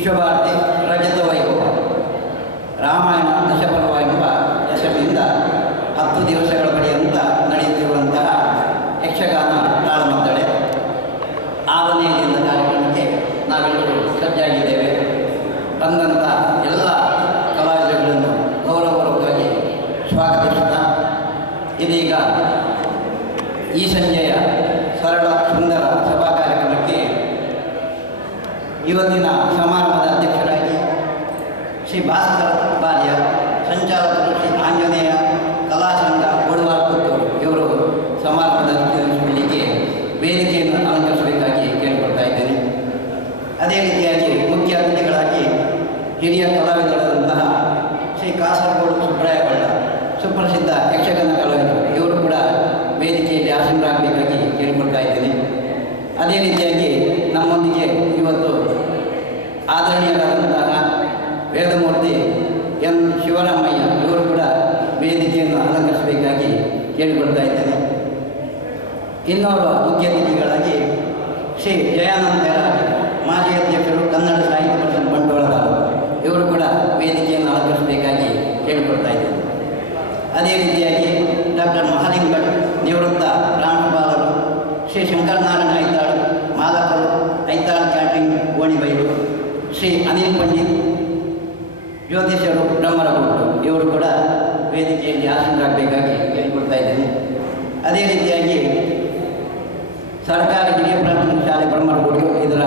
ವಿಶ್ವಭಾರತಿ ರಜತ ವೈಭವ ರಾಮಾಯಣ ದಶಪರ್ವ ಎಂಬ ಹೆಸರಿನಿಂದ 10 ದಿವಸಗಳ ಪರ್ಯಂತ ನಡೆಯುತ್ತಿರುವಂತಹ ಯಕ್ಷಗಾನ ತಾಳಮದ್ದಳೆ 6ನೇ ದಿನದ ಕಾರ್ಯಕ್ರಮಕ್ಕೆ ನಾವೆಲ್ಲರೂ ಸಜ್ಜಾಗಿದ್ದೇವೆ. ಬಂದಂಥ ಎಲ್ಲ ಕಲಾವಿದರುಗಳನ್ನು ಗೌರವಪೂರ್ವಕವಾಗಿ ಸ್ವಾಗತಿಸುತ್ತಾ ಇದೀಗ ಈ ಸಂಜೆಯ ಸರಳ ಸುಂದರ ಸಭಾ ಕಾರ್ಯಕ್ರಮಕ್ಕೆ ಇವತ್ತಿನ ಸಮಾರಂಭದ ಅಧ್ಯಕ್ಷರಾಗಿ ಶ್ರೀ ಭಾಸ್ಕರ್ ಬಾಲ್ಯ, ಸಂಚಾಲಕರು ಶ್ರೀ ಆಂಜನೇಯ ಕಲಾ ಸಂಘ ಗೋಡುವಾರ ಪುತ್ತೂರು ಇವರು ಸಮಾರಂಭದ ಅಧ್ಯಕ್ಷರಿಗೆ ವೇದಿಕೆಯನ್ನು ಅಲಂಕರಿಸಬೇಕಾಗಿ ಕೇಳಿಕೊಳ್ತಾ ಇದ್ದೇನೆ. ಅದೇ ರೀತಿಯಾಗಿ ಮುಖ್ಯ ಅತಿಥಿಗಳಾಗಿ ಹಿರಿಯ ಕಲಾವಿದರಾದಂತಹ ಶ್ರೀ ಕಾಸರಗೋಡು ಸುಬ್ರಾಯಗೊಳ್ಳ ಸುಪ್ರಸಿದ್ಧ ಯಕ್ಷಗಾನ ಕಲಾವಿದರು ಇವರು ಕೂಡ ವೇದಿಕೆಯಲ್ಲಿ ಆಸೀನರಾಗಬೇಕಾಗಿ ಕೇಳಿಕೊಳ್ತಾ ಇದ್ದೇನೆ. ಅದೇ ರೀತಿಯಾಗಿ ನಮ್ಮೊಂದಿಗೆ ಇವತ್ತು ಆದರಣೀಯರಾದಂತಹ ವೇದಮೂರ್ತಿ ಎನ್ ಶಿವರಾಮಯ್ಯ ಇವರು ಕೂಡ ವೇದಿಕೆಯನ್ನು ಅಲಂಕರಿಸಬೇಕಾಗಿ ಕೇಳಿಕೊಳ್ತಾ ಇದ್ದೇನೆ. ಇನ್ನೋರ್ವ ಮುಖ್ಯ ಅತಿಥಿಗಳಾಗಿ ಶ್ರೀ ಜಯಾನಂದ ರಾಜ್ ಮಾಜಿ ಅಧ್ಯಕ್ಷರು ಕನ್ನಡ ಸಾಹಿತ್ಯ ಪರಿಷತ್ ಬಂಟ್ವಾಳದ ಇವರು ಕೂಡ ವೇದಿಕೆಯನ್ನು ಅಲಂಕರಿಸಬೇಕಾಗಿ ಕೇಳಿಕೊಳ್ತಾ ಇದ್ದೇನೆ. ಅದೇ ರೀತಿಯಾಗಿ ಡಾಕ್ಟರ್ ಮಹಾಲಿಂಗ್ ಭಟ್ ನಿವೃತ್ತ ಪ್ರಾಂಶುಪಾಲರು, ಶ್ರೀ ಶಂಕರನಾರಾಯಣ ಐತಾಳ್ ಮಾಲಕರು, ಐತಾಳ್ ಕ್ಯಾಟ್ರಿಂಗ್ ಗೋಣಿಬೈಲು, ಶ್ರೀ ಅನಿಲ್ ಪಂಡಿತ್ ಜ್ಯೋತಿಷರು ಬ್ರಹ್ಮರಗುಂಟು ಇವರು ಕೂಡ ವೇದಿಕೆಯಲ್ಲಿ ಆಸೀನರಾಗಬೇಕಾಗಿ ಕೇಳಿಕೊಳ್ತಾ ಇದ್ದೇನೆ. ಅದೇ ರೀತಿಯಾಗಿ ಸರ್ಕಾರಿ ಹಿರಿಯ ಪ್ರಾಥಮಿಕ ಶಾಲೆ ಬ್ರಹ್ಮರಗುಡಿ ಇದರ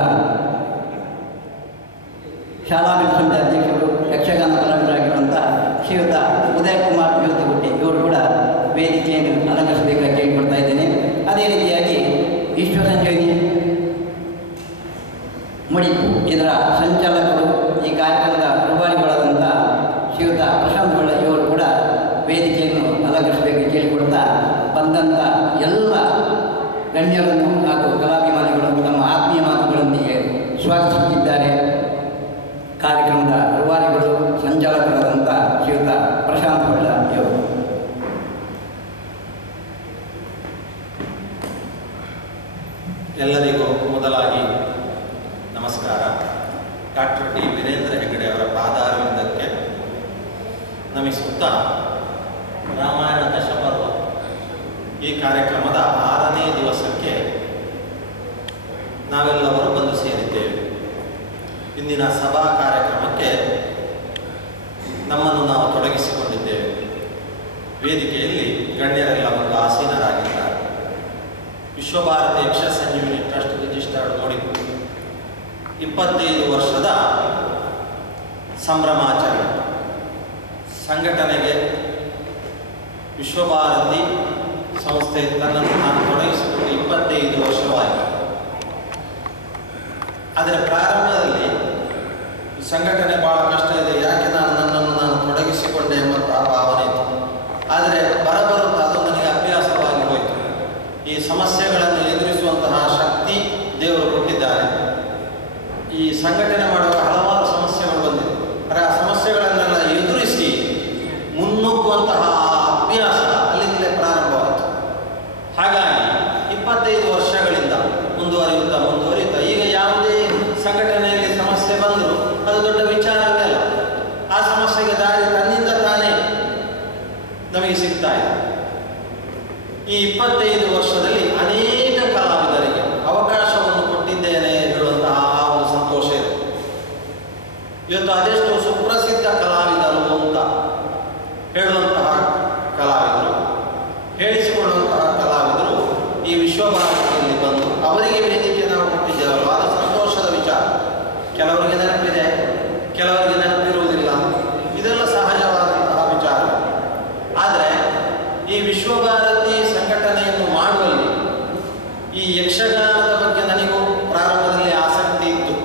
ಶಾಲಾಭಿವೃದ್ಧಿ ಸಮಿತಿ ಅಧ್ಯಕ್ಷರು ಯಕ್ಷಗಾನ ಕಲಾವಿದರಾಗಿರುವಂಥ ಶ್ರೀಯುತ ಉದಯ್ ಕುಮಾರ್ ಜ್ಯೋತಿಗುಟ್ಟಿ ಇವರು ಕೂಡ ವೇದಿಕೆಯನ್ನು ಅಲಂಕರಿಸಬೇಕಾಗಿ ಕೇಳಿಕೊಳ್ತಾ ಇದ್ದೇನೆ. ಅದೇ ರೀತಿಯಾಗಿ ವಿಶ್ವಸಂಜೀವಿನಿ ಮಡಿಪು ಇದರ ಸಂಚಾಲಕರು, ಈ ಕಾರ್ಯಕ್ರಮದ ರೂವಾರಿಗಳಾದಂಥ ಶ್ರೀಯುತ ಪ್ರಶಾಂತ್ ಹೊಳ್ಳ ಇವರು ಕೂಡ ವೇದಿಕೆಯನ್ನು ಅಲಂಕರಿಸಬೇಕಾಗಿ ಕೇಳಿಕೊಡ್ತಾ ಬಂದಂಥ ಎಲ್ಲ ಗಣ್ಯರನ್ನು ಹಾಗೂ ಕಲಾಭಿಮಾನಿಗಳು ತಮ್ಮ ಆತ್ಮೀಯ ಮಾತುಗಳೊಂದಿಗೆ ಸ್ವಾಗತಿಸುತ್ತಿದ್ದಾರೆ. ಕಾರ್ಯಕ್ರಮದ ರೂವಾರಿಗಳು ಸಂಚಾಲಕರಾದಂಥ ಶ್ರೀಯುತ ಪ್ರಶಾಂತ್ ಹೊಳ್ಳ ಇವರು. ಎಲ್ಲರಿಗೂ ಮೊದಲಾಗಿ ನಮಸ್ಕಾರ. ಡಾಕ್ಟರ್ ಡಿ ವೀರೇಂದ್ರ ಹೆಗಡೆ ಅವರ ಪಾದಾರವಿಂದಕ್ಕೆ ನಮಿಸುತ್ತಾ ರಾಮಾಯಣ ದಶಪರ್ವ ಈ ಕಾರ್ಯಕ್ರಮದ 6ನೇ ದಿವಸಕ್ಕೆ ನಾವೆಲ್ಲವರು ಬಂದು ಸೇರಿದ್ದೇವೆ. ಇಂದಿನ ಸಭಾ ಕಾರ್ಯಕ್ರಮಕ್ಕೆ ನಮ್ಮನ್ನು ನಾವು ತೊಡಗಿಸಿಕೊಂಡಿದ್ದೇವೆ. ವೇದಿಕೆಯಲ್ಲಿ ಗಣ್ಯರೆಲ್ಲ ಒಂದು ಆಸೀನರಾಗಿದ್ದಾರೆ. ವಿಶ್ವಭಾರತಿ ಯಕ್ಷ ಸಂಜೀವಿನಿ ಟ್ರಸ್ಟ್ ರಿಜಿಸ್ಟರ್ಡ್ ಮಡಿಪು 25 ವರ್ಷದ ಸಂಭ್ರಮಾಚರಣೆ ಸಂಘಟನೆಗೆ ವಿಶ್ವಭಾರತಿ ಸಂಸ್ಥೆ ತನ್ನನ್ನು ನಾನು ತೊಡಗಿಸಿಕೊಂಡು 25 ವರ್ಷವಾಯಿತು. ಆದರೆ ಪ್ರಾರಂಭದಲ್ಲಿ ಸಂಘಟನೆ ಬಹಳ ಕಷ್ಟ ಇದೆ, ಯಾಕೆ ನನ್ನನ್ನು ನಾನು ತೊಡಗಿಸಿಕೊಂಡೆ ಎಂಬಂತಹ ಭಾವನೆ ಇತ್ತು. ಆದರೆ ಬರಬರುತ್ತಾ ಅದು ನನಗೆ ಅಭ್ಯಾಸವಾಗಿ ಹೋಯಿತು. ಈ ಸಮಸ್ಯೆಗಳನ್ನು ಎದುರಿಸುವಂತಹ ಶಕ್ತಿ ದೇವರು ಕೊಟ್ಟಿದ್ದಾರೆ. ಈ ಸಂಘಟನೆ ಮಾಡುವಾಗ ಹಲವಾರು ಸಮಸ್ಯೆಗಳು ಬಂದಿದೆ. ಆದರೆ ಆ ಸಮಸ್ಯೆಗಳನ್ನೆಲ್ಲ ಎದುರಿಸಿ ಮುನ್ನುಗ್ಗುವಂತಹ ಅಭ್ಯಾಸ ಅಲ್ಲಿಂದಲೇ ಪ್ರಾರಂಭವಾಯಿತು. ಹಾಗಾಗಿ 25 ವರ್ಷಗಳಿಂದ ಮುಂದುವರಿಯುತ್ತಾ ಈಗ ಯಾವುದೇ ಸಂಘಟನೆಯಲ್ಲಿ ಸಮಸ್ಯೆ ಬಂದರೂ ಅದು ದೊಡ್ಡ ವಿಚಾರವೇ ಅಲ್ಲ. ಆ ಸಮಸ್ಯೆಗೆ ದಾರಿ ತನ್ನಿಂದ ತಾನೇ ನಮಗೆ ಸಿಗ್ತಾ ಇದೆ. ಈ 25 ವರ್ಷದಲ್ಲಿ ಅನೇಕ ಕಲಾವಿದರಿಗೆ ಅವಕಾಶವನ್ನು ಕೊಟ್ಟಿದ್ದೇನೆ ಹೇಳುವಂತಹ ಆ ಒಂದು ಸಂತೋಷ ಇದೆ. ಇವತ್ತು ಅದೆಷ್ಟು ಸುಪ್ರಸಿದ್ಧ ಕಲಾವಿದರು ಅಂತ ಹೇಳುವಂತಹ ಕಲಾವಿದರು, ಹೇಳಿಸಿಕೊಳ್ಳುವಂತಹ ಕಲಾವಿದರು ಈ ವಿಶ್ವಭಾರತಿಯಲ್ಲಿ ಬಂದು ಅವರಿಗೆ ವೇದಿಕೆ ನಾವು ಕೊಟ್ಟಿದ್ದೇವಲ್ಲ, ಅದು ಸಂತೋಷದ ವಿಚಾರ. ಕೆಲವರಿಗೆ ನೆನಪಿದೆ, ಕೆಲವರಿಗೆ ನೆನಪಿರುವುದಿಲ್ಲ, ಇದೆಲ್ಲ ಸಹಜವಾದಂತಹ ವಿಚಾರ. ಆದರೆ ಈ ವಿಶ್ವಭಾರತಿ ಸಂಘಟನೆಯನ್ನು ಮಾಡುವಲ್ಲಿ ಈ ಯಕ್ಷಗಾನದ ಬಗ್ಗೆ ನನಗೂ ಪ್ರಾರಂಭದಲ್ಲಿ ಆಸಕ್ತಿ ಇತ್ತು.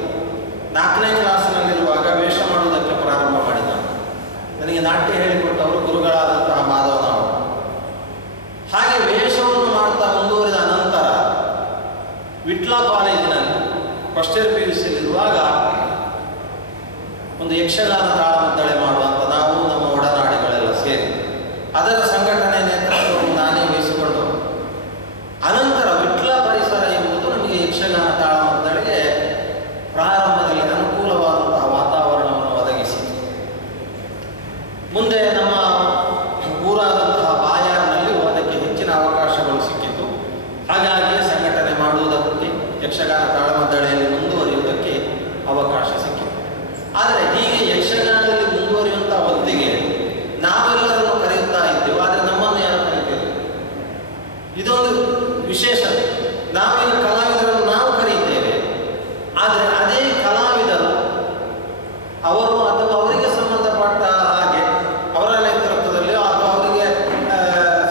4ನೇ ಕ್ಲಾಸಿನಲ್ಲಿರುವಾಗ ವೇಷ ಮಾಡುವುದಕ್ಕೆ ಪ್ರಾರಂಭ ಮಾಡಿದ. ನನಗೆ ನಾಟ್ಯ ಹೇಳಿಕೊಟ್ಟವರು ಗುರುಗಳಾದಂತಹ ಮಾಧವನವರು. ಹಾಗೆ ವೇಷವನ್ನು ಮಾಡ್ತಾ ಮುಂದುವರಿದ ನಂತರ ವಿಟ್ಲ ಕಾಲೇಜಿನಲ್ಲಿ ಫಸ್ಟ್ ಇಯರ್ PUCಯಲ್ಲಿರುವಾಗ ಒಂದು ಯಕ್ಷಗಾನ ತಾಳಮದ್ದಳೆ ಮಾಡುವಂಥ ನಾವು ನಮ್ಮ ಒಡನಾಡಿಗಳೆಲ್ಲ ಸೇರಿ ಅದರ ಸಂಘಟನೆ ನೇತೃತ್ವವನ್ನು ನಾನೇ ವಹಿಸಿಕೊಂಡು ಅನಂತರ ವಿಟ್ಲ ಪರಿಸರ ಎಂಬುದು ನಮಗೆ ಯಕ್ಷಗಾನ ತಾಳಮದ್ದಳೆಗೆ ಪ್ರಾರಂಭದಲ್ಲಿ ಅನುಕೂಲವಾದಂತಹ ಯಕ್ಷಗಾನ ತಾಳಮದ್ದಳೆಯಲ್ಲಿ ಮುಂದುವರಿಯುವುದಕ್ಕೆ ಅವಕಾಶ ಸಿಕ್ಕಿದೆ. ಆದರೆ ಹೀಗೆ ಯಕ್ಷಗಾನದಲ್ಲಿ ಮುಂದುವರಿಯುವಂಥ ಹೊತ್ತಿಗೆ ನಾವೆಲ್ಲರನ್ನು ಕರೆಯುತ್ತಾ ಇದ್ದೇವೆ, ಆದರೆ ನಮ್ಮನ್ನು ಯಾರು ಕರೀತೇವೆ? ಇದೊಂದು ವಿಶೇಷತೆ. ನಾವೀಗ ಕಲಾವಿದರನ್ನು ನಾವು ಕರೀತೇವೆ, ಆದರೆ ಅದೇ ಕಲಾವಿದರು ಅವರು ಅಥವಾ ಅವರಿಗೆ ಸಂಬಂಧಪಟ್ಟ ಹಾಗೆ ಅವರ ನೇತೃತ್ವದಲ್ಲಿ ಅಥವಾ ಅವರಿಗೆ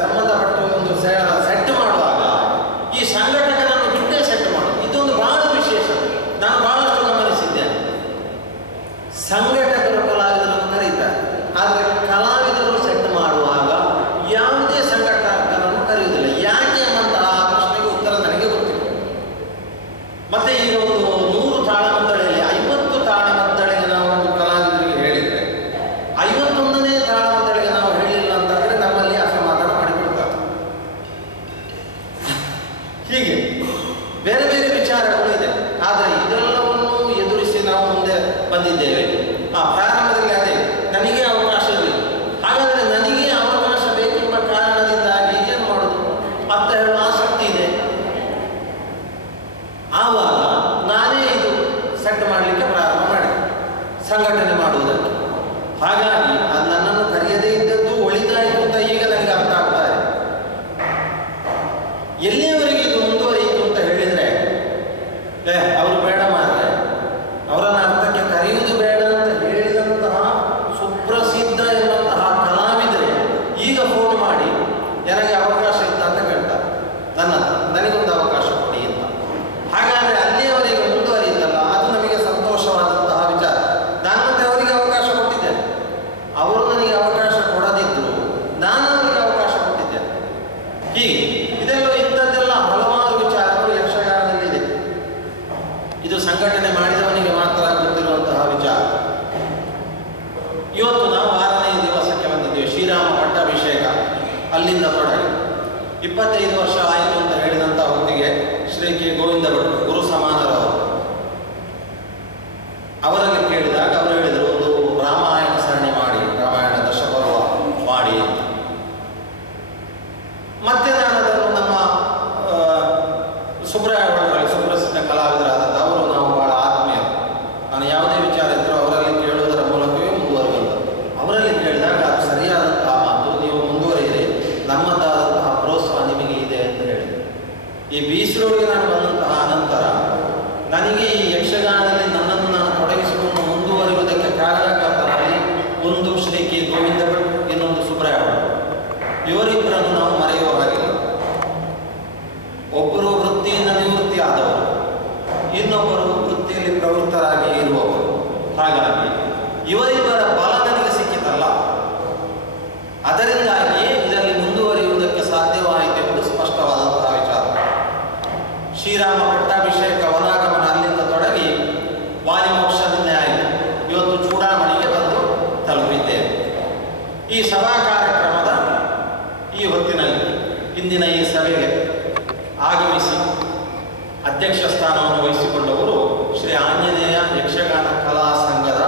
ಸಂಬಂಧಪಟ್ಟ ಒಂದು ಸೆಟ್ ಮಾಡುವಾಗ ಈ ಸಂಘಟಕರನ್ನು ಬಿಟ್ಟೇ ಸೆಟ್ ಮಾಡೋದು ಇದೊಂದು ಬಹಳ ವಿಶೇಷ. ನಾನು ಬಹಳಷ್ಟು ಗಮನಿಸಿದ್ದೇನೆ. ಸಂಘಟಕರು ಕಲಾವಿದರನ್ನು ಕರೀತಾರೆ, ಆದರೆ ಕಲಾವಿದರು ಸೆಟ್ ಮಾಡುವಾಗ ಯಾವುದೇ ಸಂಘಟಕರನ್ನು ಕರೆಯುವುದಿಲ್ಲ. ಯಾಕೆ ಅನ್ನಂತಹ ಆ ಪ್ರಶ್ನೆಗೆ ಉತ್ತರ ನನಗೆ ಗೊತ್ತಿಲ್ಲ. ಮತ್ತೆ ಈಗ ಒಂದು 100 ತಾಳಮದ್ದಳೆಯಲ್ಲಿ 50 ತಾಳಮದ್ದಳೆಗೆ ನಾವು ಒಂದು ಕಲಾವಿದರಿಗೆ ಹೇಳಿದರೆ 51ನೇ ತಾಳಮದ್ದಳೆಗೆ ನಾವು ಹೇಳಿಲ್ಲ ಅಂತಂದರೆ ನಮ್ಮಲ್ಲಿ ಅಸಮಾಧಾನ ಮಾಡಿಕೊಡ್ತಾರೆ. ಹೀಗೆ ಬೇರೆ ಬೇರೆ ವಿಚಾರಗಳು ಇದೆ. ಆದರೆ ಇದೆಲ್ಲವನ್ನು ಎದುರಿಸಿ ನಾವು ಮುಂದೆ ಬಂದಿದ್ದೇವೆ. ಪ್ರಾರಂಭದಲ್ಲಿ ಅದೇ ನನಗೆ ಅವಕಾಶ ಇರಲಿಲ್ಲ, ಹಾಗಾದರೆ ನನಗೆ ಅವಕಾಶ ಬೇಕೆಂಬ ಕಾರಣದಿಂದಾಗಿ ಏನು ಮಾಡೋದು ಅಂತ ಹೇಳುವ ಆಸಕ್ತಿ ಇದೆ. ಆವಾಗ ನಾನೇ ಇದು ಸೆಟ್ ಮಾಡಲಿಕ್ಕೆ ಪ್ರಾರಂಭ ಮಾಡಿದೆ, ಸಂಘಟನೆ ಮಾಡುವುದಕ್ಕೆ. ಹಾಗಾಗಿ ಅದು ನನ್ನನ್ನು ಕರೆಯದೇ ಇದ್ದದ್ದು ಒಳಿತಾಯಿತು ಅಂತ ಈಗ ನನಗೆ ಅರ್ಥ ಆಗ್ತಾ ಇದೆ. ಎಲ್ಲಿಯವರೆಗೆ ಇದು ಮುಂದುವರಿಯಿತು ಅಂತ ಹೇಳಿದರೆ ಅವರು ಬೇಡ ಮಾಡಿದ್ರೆ ಅವರನ್ನು ಅರ್ಥಕ್ಕೆ ಕರೆಯುವುದು ಬೇಡ ಅಂತ ಹೇಳಿದಂತಹ ಸುಪ್ರಸಿದ್ಧ ಎನ್ನುವಂತಹ ಕಲಾವಿದರೆ ಈಗ ಫೋನ್ ಮಾಡಿ ನನಗೆ ಅವಕಾಶ ಇತ್ತ ಅಂತ ಕೇಳ್ತಾರೆ ನನಗೊಂದು ಅವಕಾಶ ಕೊಡಿ ಅಂತ. ಹಾಗಾದರೆ ಅಲ್ಲಿಯವರೆಗೆ ಮುಂದುವರಿಯುತ್ತಲ್ಲ, ಅದು ನಮಗೆ ಸಂತೋಷವಾದಂತಹ ವಿಚಾರ. ನಾನು ಮತ್ತೆ ಅವರಿಗೆ ಅವಕಾಶ ಕೊಟ್ಟಿದ್ದೇನೆ, ಅವರು ನನಗೆ ಅವಕಾಶ ಕೊಡದಿದ್ದರು, ನಾನು ಅವರಿಗೆ ಅವಕಾಶ ಕೊಟ್ಟಿದ್ದೇನೆ. ಹೀಗೆ ಇದೆಲ್ಲ ಇಂಥದ್ದೆಲ್ಲ ಹಲವಾರು ವಿಚಾರಗಳು ಯಕ್ಷಗಾನದಲ್ಲಿದೆ. ಇದು ಸಂಘಟನೆ ಮಾಡಿದವನಿಗೆ ಮಾತ್ರ ಗೊತ್ತಿರುವಂತಹ ವಿಚಾರ. ಇವತ್ತು ನಾವು 6ನೇ ದಿವಸಕ್ಕೆ ಬಂದಿದ್ದೇವೆ. ಶ್ರೀರಾಮ ಪಟ್ಟಾಭಿಷೇಕ ಅಲ್ಲಿಂದ ತೊಡಗಿ 25 ವರ್ಷ ಆಯಿತು ಅಂತ ಹೇಳಿದಂಥ ಹೊತ್ತಿಗೆ ಶ್ರೀ ಕೆ ಗೋವಿಂದ ಭಟ್ರು ಗುರು ಸಮಾನರವರು ಅವರಲ್ಲಿ ಕೇಳಿದಾಗ ಅವರು ಹೇಳಿದರು, ಒಂದು ರಾಮಾಯಣ ಸರಣಿ ಮಾಡಿ, ರಾಮಾಯಣ ದಶಪರ್ವ ಮಾಡಿ ಅಂತ. ಮತ್ತೆ ನಾನು ಅದನ್ನು ನಮ್ಮ ಸುಬ್ರಾಯಗಳಲ್ಲಿ ಸುಪ್ರಸಿದ್ಧ ಕಲಾವಿದರಾದಂಥ ಅವರು ನಾವು ಬಹಳ ಆತ್ಮೀಯರು. ನಾನು ಯಾವುದೇ ವಿಚಾರ ಇದ್ದರೂ ಅವರಲ್ಲಿ ಕೇಳುವುದರ ಮೂಲಕವೇ ಮುಂದುವರಿಯುವುದು. ಅವರಲ್ಲಿ ಕೇಳಿದಾಗ ಅದು ಸರಿಯಾದಂತಹ ಮಾತು, ನೀವು ಮುಂದುವರಿಯಿರಿ, ನಮ್ಮದಾದಂತಹ ಪ್ರೋತ್ಸಾಹ ನಿಮಗೆ ಇದೆ ಅಂತ ಹೇಳಿದರು. ಈ ಬೀಸರೋಡಿಗೆ ನಾನು ಬಂದಂತಹ ಅನಂತರ ನನಗೆ ಈ ಯಕ್ಷಗಾನದಲ್ಲಿ ನನ್ನನ್ನು ನಾನು ತೊಡಗಿಸಿಕೊಂಡು ಮುಂದುವರಿಯುವುದಕ್ಕೆ ಕಾರಣಕರ್ತರಲ್ಲಿ ಒಂದು ಶ್ರೀ ಕೆ ಗೋವಿಂದ ಭಟ್, ಇನ್ನೊಂದು ಸುಬ್ರಾಯ ಭಟ್. ಇವರಿಬ್ಬರನ್ನು ನಾವು ಮರೆಯುವ ಹಾಗಿಲ್ಲ. ಒಬ್ಬರು ವೃತ್ತಿಯಿಂದ ನಿವೃತ್ತಿ ಆದವರು, ಇನ್ನೊಬ್ಬರು ವೃತ್ತಿಯಲ್ಲಿ ಪ್ರವೃತ್ತರಾಗಿ ಇರುವವರು. ಹಾಗಾಗಿ ಇವರಿಬ್ಬರ ಬಲ ನನಗೆ ಸಿಕ್ಕಿತಲ್ಲ, ಅದರಿಂದಾಗಿಯೇ ಇದರಲ್ಲಿ ಮುಂದುವರಿಯುವುದಕ್ಕೆ ಸಾಧ್ಯವಾಯಿತು ಎಂಬುದು ಸ್ಪಷ್ಟವಾದಂತಹ ವಿಚಾರ. ಶ್ರೀರಾಮ ಪಟ್ಟಾಭಿಷೇಕ ವನಾಗಮನ ಅಲ್ಲಿಂದ ತೊಡಗಿ ವಾಲಿಮೋಕ್ಷದಿಂದ ಆಯಿತು. ಇವತ್ತು ಚೂಡಾಮಣಿಗೆ ಬಂದು ತಲುಪಿದ್ದೇವೆ. ಈ ಸಭಾ ಕಾರ್ಯಕ್ರಮದ ಈ ಹೊತ್ತಿನಲ್ಲಿ ಇಂದಿನ ಈ ಸಭೆಗೆ ಆಗಮಿಸಿ ಅಧ್ಯಕ್ಷ ಸ್ಥಾನವನ್ನು ವಹಿಸಿಕೊಂಡವರು ಶ್ರೀ ಆಂಜನೇಯ ಯಕ್ಷಗಾನ ಕಲಾ ಸಂಘದ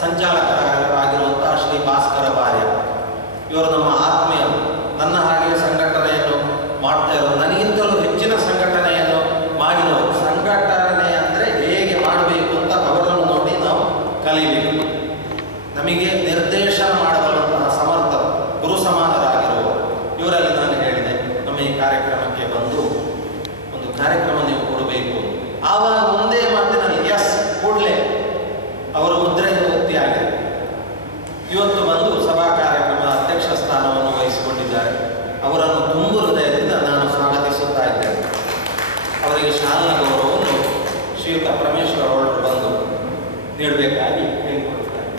ಸಂಚಾಲಕರಾಗಿರುವಂತಹ ಶ್ರೀ ಭಾಸ್ಕರ ಬಾರ್ಯ. ಇವರು ನಮ್ಮ ಆತ್ಮೀಯರು. ನನ್ನ ಹಾಗೆ ಸಂಘಟನೆಯನ್ನು ಮಾಡ್ತಾ ಇರೋರು, ನನಗಿಂತಲೂ ಹೆಚ್ಚಿನ ಸಂಘಟನೆಯನ್ನು ಮಾಡಿದವರು. ಸಂಘಟನೆ ಅಂದರೆ ಹೇಗೆ ಮಾಡಬೇಕು ಅಂತ ಅವರನ್ನು ನೋಡಿ ನಾವು ಕಲಿಬೇಕು. ನಮಗೆ ನಿರ್ದೇಶನ ಮಾಡಬಲ್ಲಂತಹ ಸಮರ್ಥರು, ಗುರು ಸಮಾನರಾಗಿರುವವರು. ಇವರಲ್ಲಿ ನಾನು ಹೇಳಿದೆ, ನಮ್ಮ ಈ ಕಾರ್ಯಕ್ರಮಕ್ಕೆ ಬಂದು ಒಂದು ಕಾರ್ಯಕ್ರಮ ನೀವು ಕೊಡಬೇಕು. ಆವಾಗ ಒಂದೇ ಮಾತಿನಲ್ಲಿ ಎಸ್ ಕೂಡಲೇ ಅವರು ಮುದ್ರೆಯನ್ನು ಒತ್ತಿಯಾಗಿದೆ. ಇವತ್ತು ಬಂದು ಸಭಾ ಕಾರ್ಯಕ್ರಮದ ಅಧ್ಯಕ್ಷ ಸ್ಥಾನವನ್ನು ವಹಿಸಿಕೊಂಡಿದ್ದಾರೆ. ಅವರನ್ನು ತುಂಬು ಹೃದಯದಿಂದ ನಾನು ಸ್ವಾಗತಿಸುತ್ತಾ ಇದ್ದೇನೆ. ಅವರಿಗೆ ಶಾಲಾ ಗೌರವವನ್ನು ಶ್ರೀಯುತ ಪರಮೇಶ್ವರ ಅವರು ಬಂದು ನೀಡಬೇಕಾಗಿ ಕೇಳಿಕೊಳ್ಳುತ್ತಾರೆ.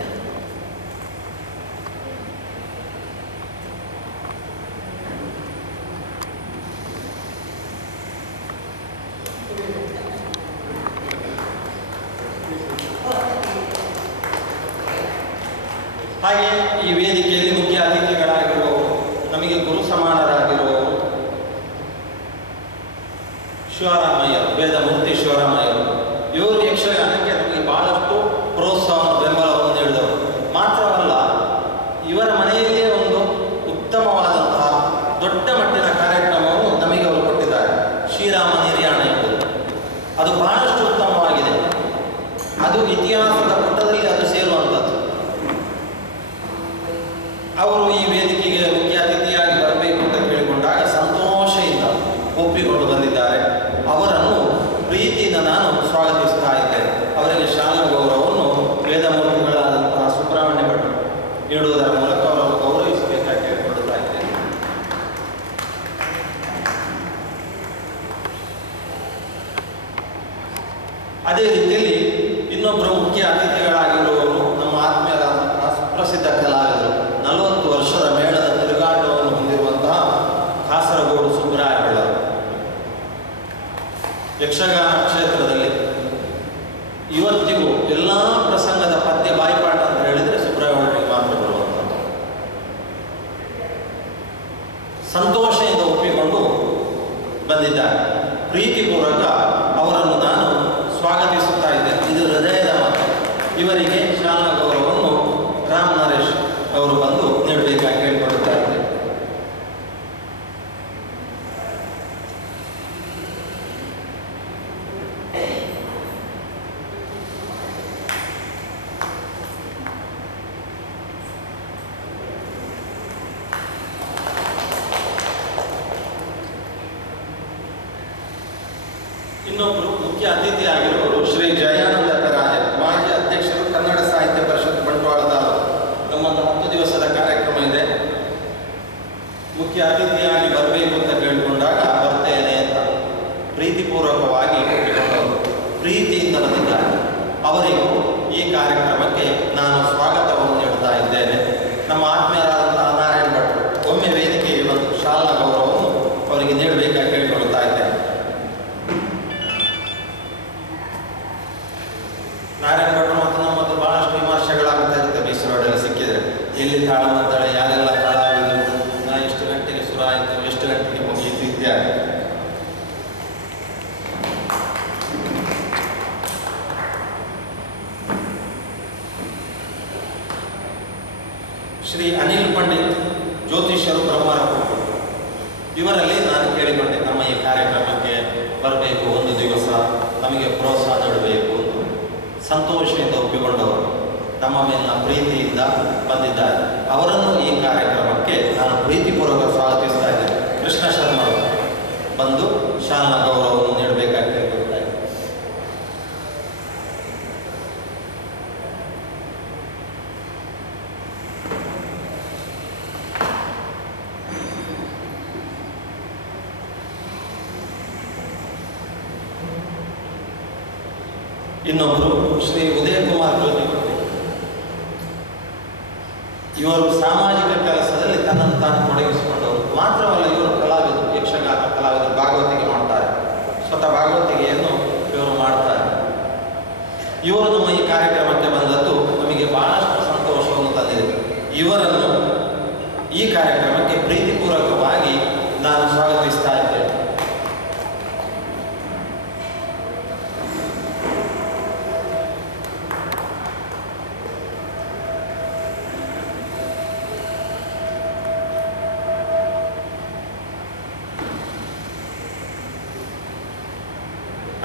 ಹಾಗೆ ಈ ವೇದಿಕೆಯಲ್ಲಿ ಮುಖ್ಯ ಅತಿಥಿಗಳಾಗಿರುವವರು, ನಮಗೆ ಗುರು ಸಮಾನರಾಗಿರುವವರು ಶಿವರಾಮಯ್ಯ, ವೇದಮೂರ್ತಿ ಶಿವರಾಮಯ್ಯರು. ಇವರು ಯಕ್ಷಗಾನಕ್ಕೆ ನಮಗೆ ಬಹಳಷ್ಟು ಪ್ರೋತ್ಸಾಹವನ್ನು ಬೆಂಬಲವನ್ನು ನೀಡಿದವರು. ಮಾತ್ರವಲ್ಲ, ಇವರ ಮನೆಯಲ್ಲಿಯೇ ಒಂದು ಉತ್ತಮವಾದಂತಹ ದೊಡ್ಡ ಮಟ್ಟಿನ ಕಾರ್ಯಕ್ರಮವನ್ನು ನಮಗೆ ಅವರು ಕೊಟ್ಟಿದ್ದಾರೆ. ಶ್ರೀರಾಮ ನಿರ್ಯಾಣ ಎಂಬುದು ಅದು ಒಪ್ಪಿಕೊಂಡು ಬಂದಿದ್ದಾರೆ. ಅವರನ್ನು ಪ್ರೀತಿಯಿಂದ ನಾನು ಸ್ವಾಗತಿಸ್ತಾ ಇದ್ದೇನೆ. ಅವರಿಗೆ ಶಾಲಾ ಗೌರವವನ್ನು ವೇದಮೂರ್ತಿಗಳಾದಂತಹ ಸುಬ್ರಹ್ಮಣ್ಯ ಭಟ್ರು ನೀಡುವುದರ ಮೂಲಕ ಅವರನ್ನು ಗೌರವಿಸಬೇಕಾಗಿ ಕೇಳಿಕೊಳ್ಳುತ್ತಾ ಇದ್ದೇನೆ. ಅದೇ ರೀತಿಯಲ್ಲಿ ಇನ್ನೊಬ್ಬರು ಮುಖ್ಯ ಅತಿಥಿಗಳಾಗಿರುವವರು ನಮ್ಮ ಆತ್ಮೀಯರಾದಂತಹ ಸುಪ್ರಸಿದ್ಧ ಕಲಾವಿದರು, 40 ವರ್ಷದ ಮೇಳದ ತಿರುಗಾಟವನ್ನು ಹೊಂದಿರುವಂತಹ ಕಾಸರಗೋಡು ಸುಬ್ರಾಯ ಬೆಳ್ಳರು. ಯಕ್ಷಗಾನ ಕ್ಷೇತ್ರದಲ್ಲಿ ಇವತ್ತಿಗೂ ಎಲ್ಲ ಪ್ರಸಂಗದ ಪದ್ಯ ಬಾಯಿಪಾಠ ಅಂತ ಹೇಳಿದರೆ ಸುಬ್ರಾಯಗಳಿಗೆ ಮಾತ್ರ ಬರುವಂಥದ್ದು. ಸಂತೋಷದಿಂದ ಒಪ್ಪಿಕೊಂಡು ಬಂದಿದ್ದಾರೆ. ಪ್ರೀತಿಪೂರ್ವಕ ಅವರನ್ನು ನಾನು ಸ್ವಾಗತಿಸುತ್ತಾ ಇದ್ದೇನೆ. ಇದು ಹೃದಯದ ಮಾತು. ಇವರಿಗೆ ಶಾಲಾ ಗೌರವವನ್ನು ರಾಮ್ ನರೇಶ್ ಅವರು ಬಂದು ನೀಡಬೇಕಾಗಿ ಕೇಳಿಕೊಳ್ಳುತ್ತಾ ಇದ್ದೇನೆ. ಇನ್ನೊಬ್ಬರು ಮುಖ್ಯ ಅತಿಥಿಯಾಗಿರುವವರು ಶ್ರೀ ಜಯಾನಂದ ಕರಾಯ, ಮಾಜಿ ಅಧ್ಯಕ್ಷರು, ಕನ್ನಡ ಸಾಹಿತ್ಯ ಪರಿಷತ್ ಬಂಟ್ವಾಳ ತಾಲೂಕು. ನಮ್ಮೊಂದು 10 ದಿವಸದ ಕಾರ್ಯಕ್ರಮ ಇದೆ. ಮುಖ್ಯ ಅತಿಥಿಯಾಗಿ ಬರಬೇಕು ಅಂತ ಕೇಳಿಕೊಂಡಾಗ ಬರ್ತೇನೆ ಅಂತ ಪ್ರೀತಿಪೂರ್ವಕವಾಗಿ ಒಪ್ಪಿಕೊಂಡವರು, ಪ್ರೀತಿಯಿಂದ ಬಂದಿದ್ದಾರೆ. ಅವರಿಗೂ ಈ ಕಾರ್ಯಕ್ರಮಕ್ಕೆ ನಾನು ಸ್ವಾಗತವನ್ನು ನೀಡುತ್ತಾ ಇದ್ದೇನೆ. ನಮ್ಮ ಆತ್ಮೀಯರಾದಂತಹ ನಾರಾಯಣ ಭಟ್ರು ಒಮ್ಮೆ ವೇದಿಕೆಗೆ ಬಂದು ಶಾಲಾ ಗೌರವವನ್ನು ಅವರಿಗೆ ನೀಡಬೇಕಾಗಿ ಕೇಳಿಕೊಳ್ಳುತ್ತಾ ಇದ್ದೇನೆ. ನಾರಾಯಣ ಭಟ್ರು ಮತ್ತು ನಮ್ಮದು ಬಹಳಷ್ಟು ವಿಮರ್ಶೆಗಳಾಗ್ತಾ ಇರುತ್ತೆ. ಬೀಸರೋಡಲ್ಲಿ ಸಿಕ್ಕಿದ್ರೆ ಎಲ್ಲಿ ತಾಳ ಮಾತಾಳೆ, ಯಾರೆಲ್ಲ ತಾಳಾಗಿದ್ರು, ಎಷ್ಟು ಗಂಟೆಗೆ ಶುರು ಆಯಿತು, ಎಷ್ಟು ಗಂಟೆಗೆ ಮುಗಿಯಿತು ಇತ್ಯಾದಿ. ಶ್ರೀ ಅನಿಲ್ ಪಂಡಿತ್ ಜ್ಯೋತಿಷ್ಯರು ಬ್ರಹ್ಮರಪುರ, ಇವರಲ್ಲಿ ನಾನು ಕೇಳಿಕೊಂಡೆ ನಮ್ಮ ಈ ಕಾರ್ಯಕ್ರಮಕ್ಕೆ ಬರಬೇಕು, ಒಂದು ದಿವಸ ನಮಗೆ ಪ್ರೋತ್ಸಾಹ ನೀಡಬೇಕು ಅಂತ. ಸಂತೋಷದಿಂದ ಒಪ್ಪಿಕೊಂಡವರು, ನಮ್ಮ ಮೇಲಿನ ಪ್ರೀತಿಯಿಂದ ಬಂದಿದ್ದಾರೆ. ಅವರನ್ನು ಈ ಕಾರ್ಯಕ್ರಮಕ್ಕೆ ನಾನು ಪ್ರೀತಿಪೂರ್ವಕ ಸ್ವಾಗತಿಸ್ತಾ ಇದ್ದೇನೆ. ಕೃಷ್ಣ ಶರ್ಮಾ ಬಂದು ಶಾಲಾ ಗೌರವವನ್ನು ನೀಡಬೇಕಾಗಿ ಕೇಳಿಕೊಳ್ತಾ ಇದ್ದೇನೆ. ಇನ್ನೊಬ್ಬರು ಶ್ರೀ ಉದಯ ಕುಮಾರ್ ಜ್ಯೋತಿ. ಇವರು ಸಾಮಾಜಿಕ ಕೆಲಸದಲ್ಲಿ ತನ್ನನ್ನು ತಾನು ತೊಡಗಿಸಿಕೊಂಡವರು. ಮಾತ್ರವಲ್ಲ, ಇವರು ಕಲಾವಿದರು, ಯಕ್ಷಗಾನ ಕಲಾವಿದರು, ಭಾಗವತಿಗೆ ಮಾಡ್ತಾರೆ. ಸ್ವತಃ ಭಾಗವತಿಗೆಯನ್ನು ಇವರು ಮಾಡ್ತಾರೆ. ಇವರು ನಮ್ಮ ಈ ಕಾರ್ಯಕ್ರಮಕ್ಕೆ ಬಂದದ್ದು ನಮಗೆ ಬಹಳಷ್ಟು ಸಂತೋಷವನ್ನು ತಂದಿದೆ. ಇವರನ್ನು ಈ ಕಾರ್ಯಕ್ರಮಕ್ಕೆ ಪ್ರೀತಿಪೂರ್ವಕವಾಗಿ ನಾನು ಸ್ವಾಗತಿಸ್ತಾ ಇದ್ದೇನೆ.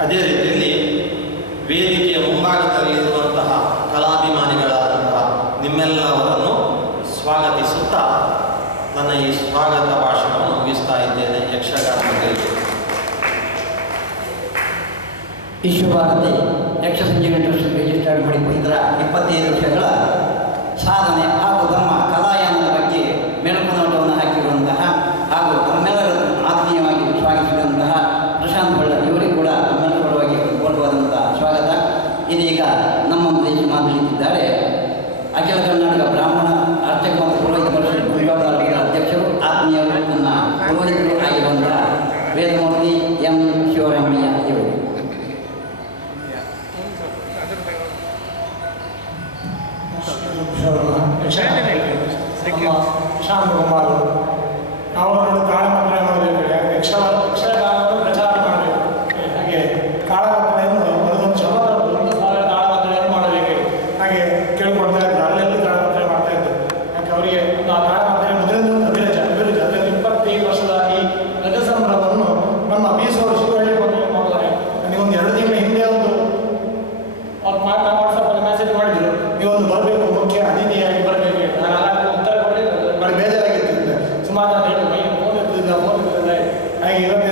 ಅದೇ ರೀತಿಯಲ್ಲಿ ವೇದಿಕೆಯ ಮುಂಭಾಗದಲ್ಲಿರುವಂತಹ ಕಲಾಭಿಮಾನಿಗಳಾದಂತಹ ನಿಮ್ಮೆಲ್ಲವರನ್ನು ಸ್ವಾಗತಿಸುತ್ತಾ ನನ್ನ ಈ ಸ್ವಾಗತ ಭಾಷಣವನ್ನು ಮುಗಿಸ್ತಾ ಇದ್ದೇನೆ. ಯಕ್ಷಗಾನದಲ್ಲಿ ವಿಶ್ವಭಾರತಿ ಯಕ್ಷ ಸಂಜೀವನಿ ಟ್ರಸ್ಟ್ ರಿಜಿಸ್ಟರ್ಡ್ ಮಾಡಿ ಇದರ 25 ವರ್ಷಗಳ ಸಾಧನೆ ಹಾಗೂ ತಮ್ಮ ಕಲಾಯಾನದ ಬಗ್ಗೆ ಮೆಲುಕು ನೋಟವನ್ನು ಹಾಕಿರುವಂತಹ ಹಾಗೂ ತಮ್ಮೆಲ್ಲರ ಆತ್ಮೀಯವಾಗಿ ಸ್ವಾಗತಿಸಿದಂತಹ ಪ್ರಶಾಂತ್ ಬಳ್ಳಾರಿ ಇವರಿಗೂ ಕೂಡ ನಮ್ಮೆಲ್ಲರ ಪರವಾಗಿ ಪೂರ್ವವಾದಂತಹ ಸ್ವಾಗತ. ಇದೀಗ ನಮ್ಮೊಂದಿಗೆ ಮಾತನಾಡುತ್ತಿದ್ದಾರೆ ಅಖಿಲ ಕರ್ನಾಟಕ ಬ್ರಾಹ್ಮಣ ಅರ್ಚಕ ಮತ್ತು ಪುರೋಹಿತ ಪರಿಷತ್ ಬಂಟ್ವಾಳ ತಾಲೂಕಿನ ಅಧ್ಯಕ್ಷರು, ಆತ್ಮೀಯರು, ನನ್ನ ಪುರೋಹಿತರು ಆಗಿರುವಂತಹ ವೇದಮೂರ್ತಿ ಎಂ ಶಿವರಾಮಯ್ಯ ಇವರು. ಶಾಂತಕುಮಾರ್ ನಾವು ತಾಳಮಂತ್ರ ಮಾಡಬೇಕು, ಯಕ್ಷಗಾನವನ್ನು ಪ್ರಚಾರ ಮಾಡಬೇಕು. ಹಾಗೆ ತಾಳಮಂತ್ರೆಯನ್ನು ಅದೊಂದು ಶಬ್ದ 1,000 ತಾಳಮಂತ್ರೆಯನ್ನು ಮಾಡಬೇಕು. ಹಾಗೆ ಕೇಳ್ಕೊಳ್ತಾ ಇದ್ದಾರೆ, ಅಲ್ಲೆಲ್ಲೂ ತಾಳಮಂತ್ರ ಮಾಡ್ತಾ ಇದ್ದಾರೆ. ಯಾಕೆ ಅವರಿಗೆ ಆ ತಾಳಮಂತ್ರ ಮೊದಲಿಂದ ಅಭಿರುಚಿ ಅದರಲ್ಲಿ 25 ವರ್ಷದ ಈ ರಜ ಸಂಭ್ರಮವನ್ನು ನಮ್ಮ ಬೀಸೋರು ಶಿವಹಳ್ಳಿ ಮಾಡ್ತಾರೆ. ನನಗೊಂದು 2 ತಿಂಗಳ ಹಿಂದೆ ಒಂದು ಅವ್ರು ವಾಟ್ಸಪ್ಪಲ್ಲಿ ಮೆಸೇಜ್ ಮಾಡಿದ್ರು, ನೀವೊಂದು ಬರಬೇಕು, ಮುಖ್ಯ ಅತಿಥಿಯಾಗಿ ಬರಬೇಕು. ನಾನು ಉತ್ತರ ಕೊಡಲಿಲ್ಲ, ಬರೀ ಬೇಜಾರಾಗಿತ್ತು. ಸುಮಾರು ನಾನು ಹೇಳಿ ಫೋನ್ ಇರ್ತಿದ್ದ ಹಾಗೆ ಇವತ್ತು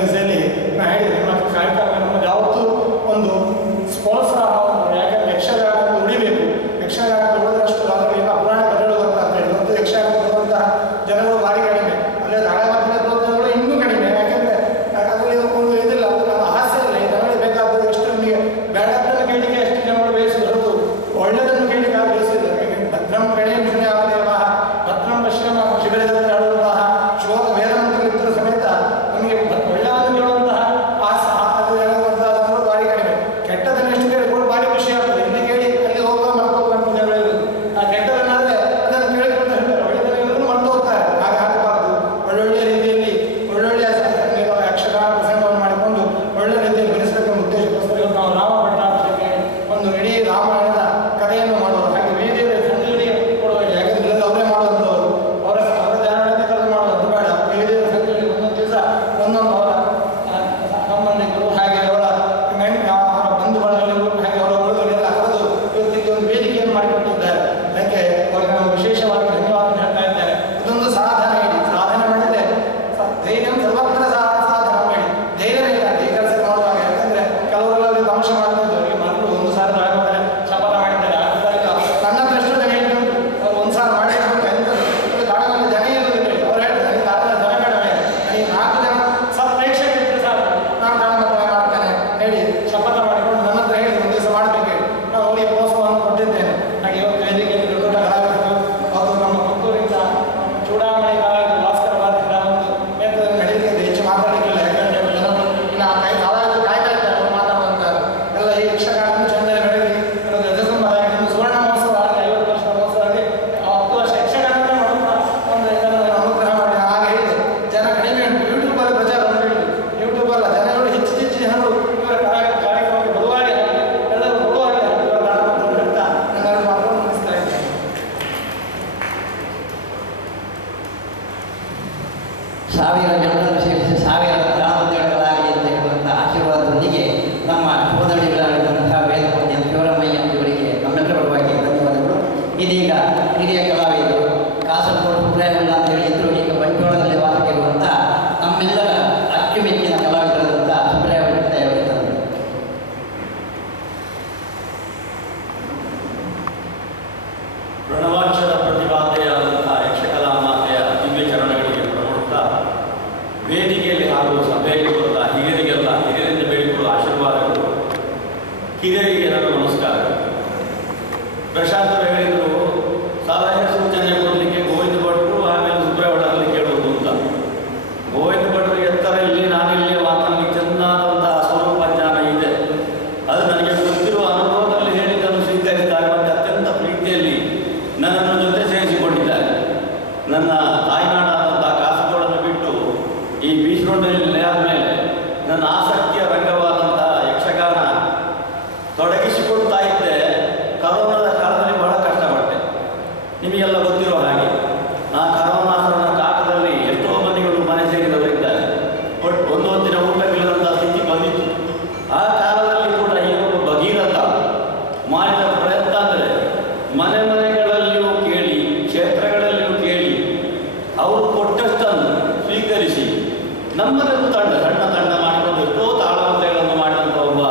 ಸಣ್ಣ ಸಣ್ಣ ಮಾಡಿಕೊಂಡು ಎಷ್ಟೋ ತಾಳಮದ್ದಳೆಗಳನ್ನು ಮಾಡಿದಂಥ ಒಬ್ಬ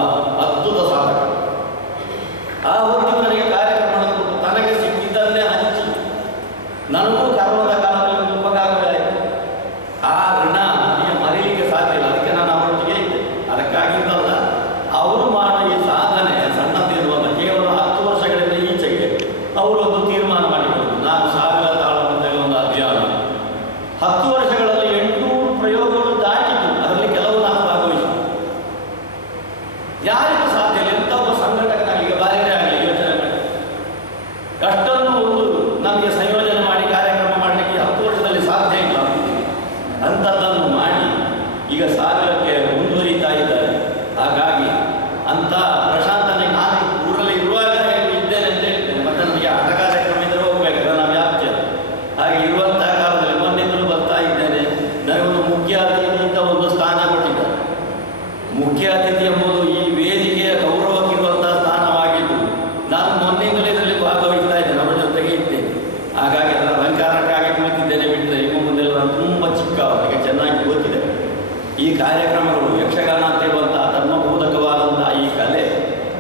ಅದ್ಭುತ ಸಾಧಕ. ಆ ಹೊತ್ತಿಗೆ ನನಗೆ ಕಾರ್ಯಕ್ರಮವನ್ನು ಕೊಟ್ಟು ತನಗೆ ಸಿಕ್ಕಿದ್ದನ್ನೇ ಹಂಚಿ ನನಗೂ ಕರೋನದ ಕಾಲದಲ್ಲಿ ಒಂದು ಉಪಕಾರವೇ ಆಯಿತು. ಆ ಋಣ ನನಗೆ ಮರೀಲಿಕ್ಕೆ ಸಾಧ್ಯ ಇಲ್ಲ. ಅದಕ್ಕೆ ನಾನು ಅವರೊಟ್ಟಿಗೆ ಇದ್ದೆ. ಅದಕ್ಕಾಗಿದ್ದಲ್ಲ, ಅವರು ಮಾಡೋ ಈ ಸಾಧನೆ ಸಣ್ಣದಿರುವಂಥ ಕೇವಲ 10 ವರ್ಷಗಳಿಂದ ಈಚೆಗೆ ಅವರು ಒಂದು ತೀರ್ಮಾನ ಮಾಡಿಕೊಂಡು ನಾನು 1000 ತಾಳಮದ್ದಳೆ ಒಂದು ಅಭಿಯಾನ 10 ವರ್ಷಗಳಲ್ಲಿ 800 ಪ್ರಯೋಗಗಳು ದಾಟಿತು. ಅದರಲ್ಲಿ ಕೆಲವು ನಾನು ಭಾಗವಹಿಸಿದೆ. ಯಾರಿಗೂ ಸಾಧ್ಯ ಇಲ್ಲ. ಎಂಥ ಒಬ್ಬ ಸಂಘಟಕನಾಗಲಿ ಬಾರಿರೇ ಆಗಲಿ ಯೋಚನೆ ಮಾಡಿ ಅಷ್ಟೊಂದು ಒಂದು ನಮಗೆ ಸಂಯೋಜನೆ ಮಾಡಿ ಕಾರ್ಯಕ್ರಮ ಮಾಡಲಿಕ್ಕೆ 10 ವರ್ಷದಲ್ಲಿ ಸಾಧ್ಯ ಇಲ್ಲ. ಅಂಥದ್ದನ್ನು ಮಾಡಿ ಈಗ 1000ಕ್ಕೆ ಮುಂದುವರಿತಾ ಇದ್ದಾರೆ. ಹಾಗಾಗಿ ಅಂಥ ಪ್ರಶಾಂತನೇ ನಾನು ಊರಲ್ಲಿ ಇರುವಾಗ ಇದ್ದೇನೆ ಅಂತ ಹೇಳ್ತೇನೆ. ಮತ್ತೆ ನನಗೆ ಆಟ ಕಾರ್ಯಕ್ರಮ ಇದ್ದರೆ ಹೋಗ್ಬೇಕು, ನಾನು ವ್ಯಾಪ್ತಿ. ಹಾಗೆ ಇರುವಂಥ ಕಾಲದಲ್ಲಿ ಮೊನ್ನೆಂದಲೂ ಬರ್ತಾ ಇದ್ದೇನೆ. ನನಗೊಂದು ಮುಖ್ಯ ಅತಿಥಿ ಅಂತ ಒಂದು ಸ್ಥಾನ ಕೊಟ್ಟಿದ್ದಾರೆ. ಮುಖ್ಯ ಅತಿಥಿ ಎಂಬುದು ಈ ವೇದಿಕೆಯ ಗೌರವಕ್ಕಿರುವಂಥ ಸ್ಥಾನವಾಗಿದ್ದು ನಾನು ಮೊನ್ನೆಯಿಂದಲೇ ಇದರಲ್ಲಿ ಭಾಗವಹಿಸ್ತಾ ಇದ್ದೇನೆ, ಅವರ ಜೊತೆಗೆ ಇದ್ದೇನೆ. ಹಾಗಾಗಿ ಅದರ ಅಲಂಕಾರಕ್ಕಾಗಿ ಕುಳಿತಿದ್ದೇನೆ ಬಿಟ್ಟರೆ ನಿಮ್ಮ ಮುಂದೆಲ್ಲ ನಾನು ತುಂಬ ಚಿಕ್ಕ ಅವರಿಗೆ ಚೆನ್ನಾಗಿ ಗೊತ್ತಿದೆ. ಈ ಕಾರ್ಯಕ್ರಮಗಳು ಯಕ್ಷಗಾನ ಅಂತ ಹೇಳುವಂಥ ಧರ್ಮಬೋಧಕವಾದಂಥ ಈ ಕಲೆ,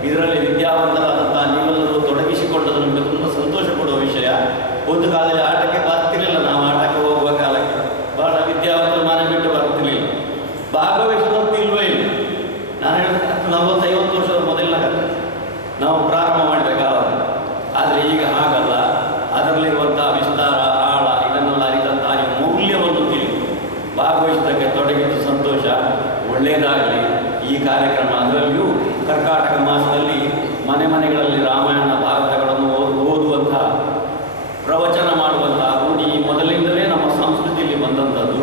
ಇದರಲ್ಲಿ ವಿದ್ಯಾವಂತರಾದಂಥ ನೀವೆಲ್ಲರೂ ತೊಡಗಿಸಿಕೊಂಡದ್ದು ನಿಮಗೆ ತುಂಬ ಸಂತೋಷ ಕೊಡುವ ವಿಷಯ. ಒಂದು ಕಾಲದಲ್ಲಿ ಆಟಕ್ಕೆ ಬರ್ತಿರಲಿಲ್ಲ. ನಾವು ಆಟಕ್ಕೆ ಹೋಗುವ ಕಾಲಕ್ಕೆ ಬಹಳ ವಿದ್ಯಾವಂತರು ಮನೆ ಬಿಟ್ಟು ಬರ್ತಿರಲಿಲ್ಲ. ಭಾಗವಹಿಸೋದು ಇಲ್ವೇ ಇಲ್ಲ. ನಾನು ಹೇಳಿದ್ರೆ 40-50 ವರ್ಷದ ಮೊದಲಿನ ಕಥೆ ನಾವು ಪ್ರಾರಂಭ ಮಾಡಬೇಕಾದ. ಆದರೆ ಈಗ ಹಾಗಲ್ಲ. ಅದರಲ್ಲಿರುವಂಥ ವಿಸ್ತಾರ, ಆಳ ಇದನ್ನೆಲ್ಲ ಅರಿತಂಥ ಈ ಮೌಲ್ಯವನ್ನು ತಿಳಿದು ಭಾಗವಹಿಸಿದ್ದಕ್ಕೆ ತೊಡಗಿದ್ದು ಸಂತೋಷ. ಒಳ್ಳೆಯದಾಗಲಿ ಈ ಕಾರ್ಯಕ್ರಮ. ಅದರಲ್ಲಿಯೂ ಕರ್ಕಾಟಕ ಮಾಸದಲ್ಲಿ ಮನೆ ಮನೆಗಳಲ್ಲಿ ರಾಮಾಯಣ ಭಾರತಗಳನ್ನು ಓದುವಂಥ ಪ್ರವಚನ ಮಾಡುವಂಥ ರೂಢಿ ಮೊದಲಿಂದಲೇ ನಮ್ಮ ಸಂಸ್ಕೃತಿಯಲ್ಲಿ ಬಂದಂಥದ್ದು.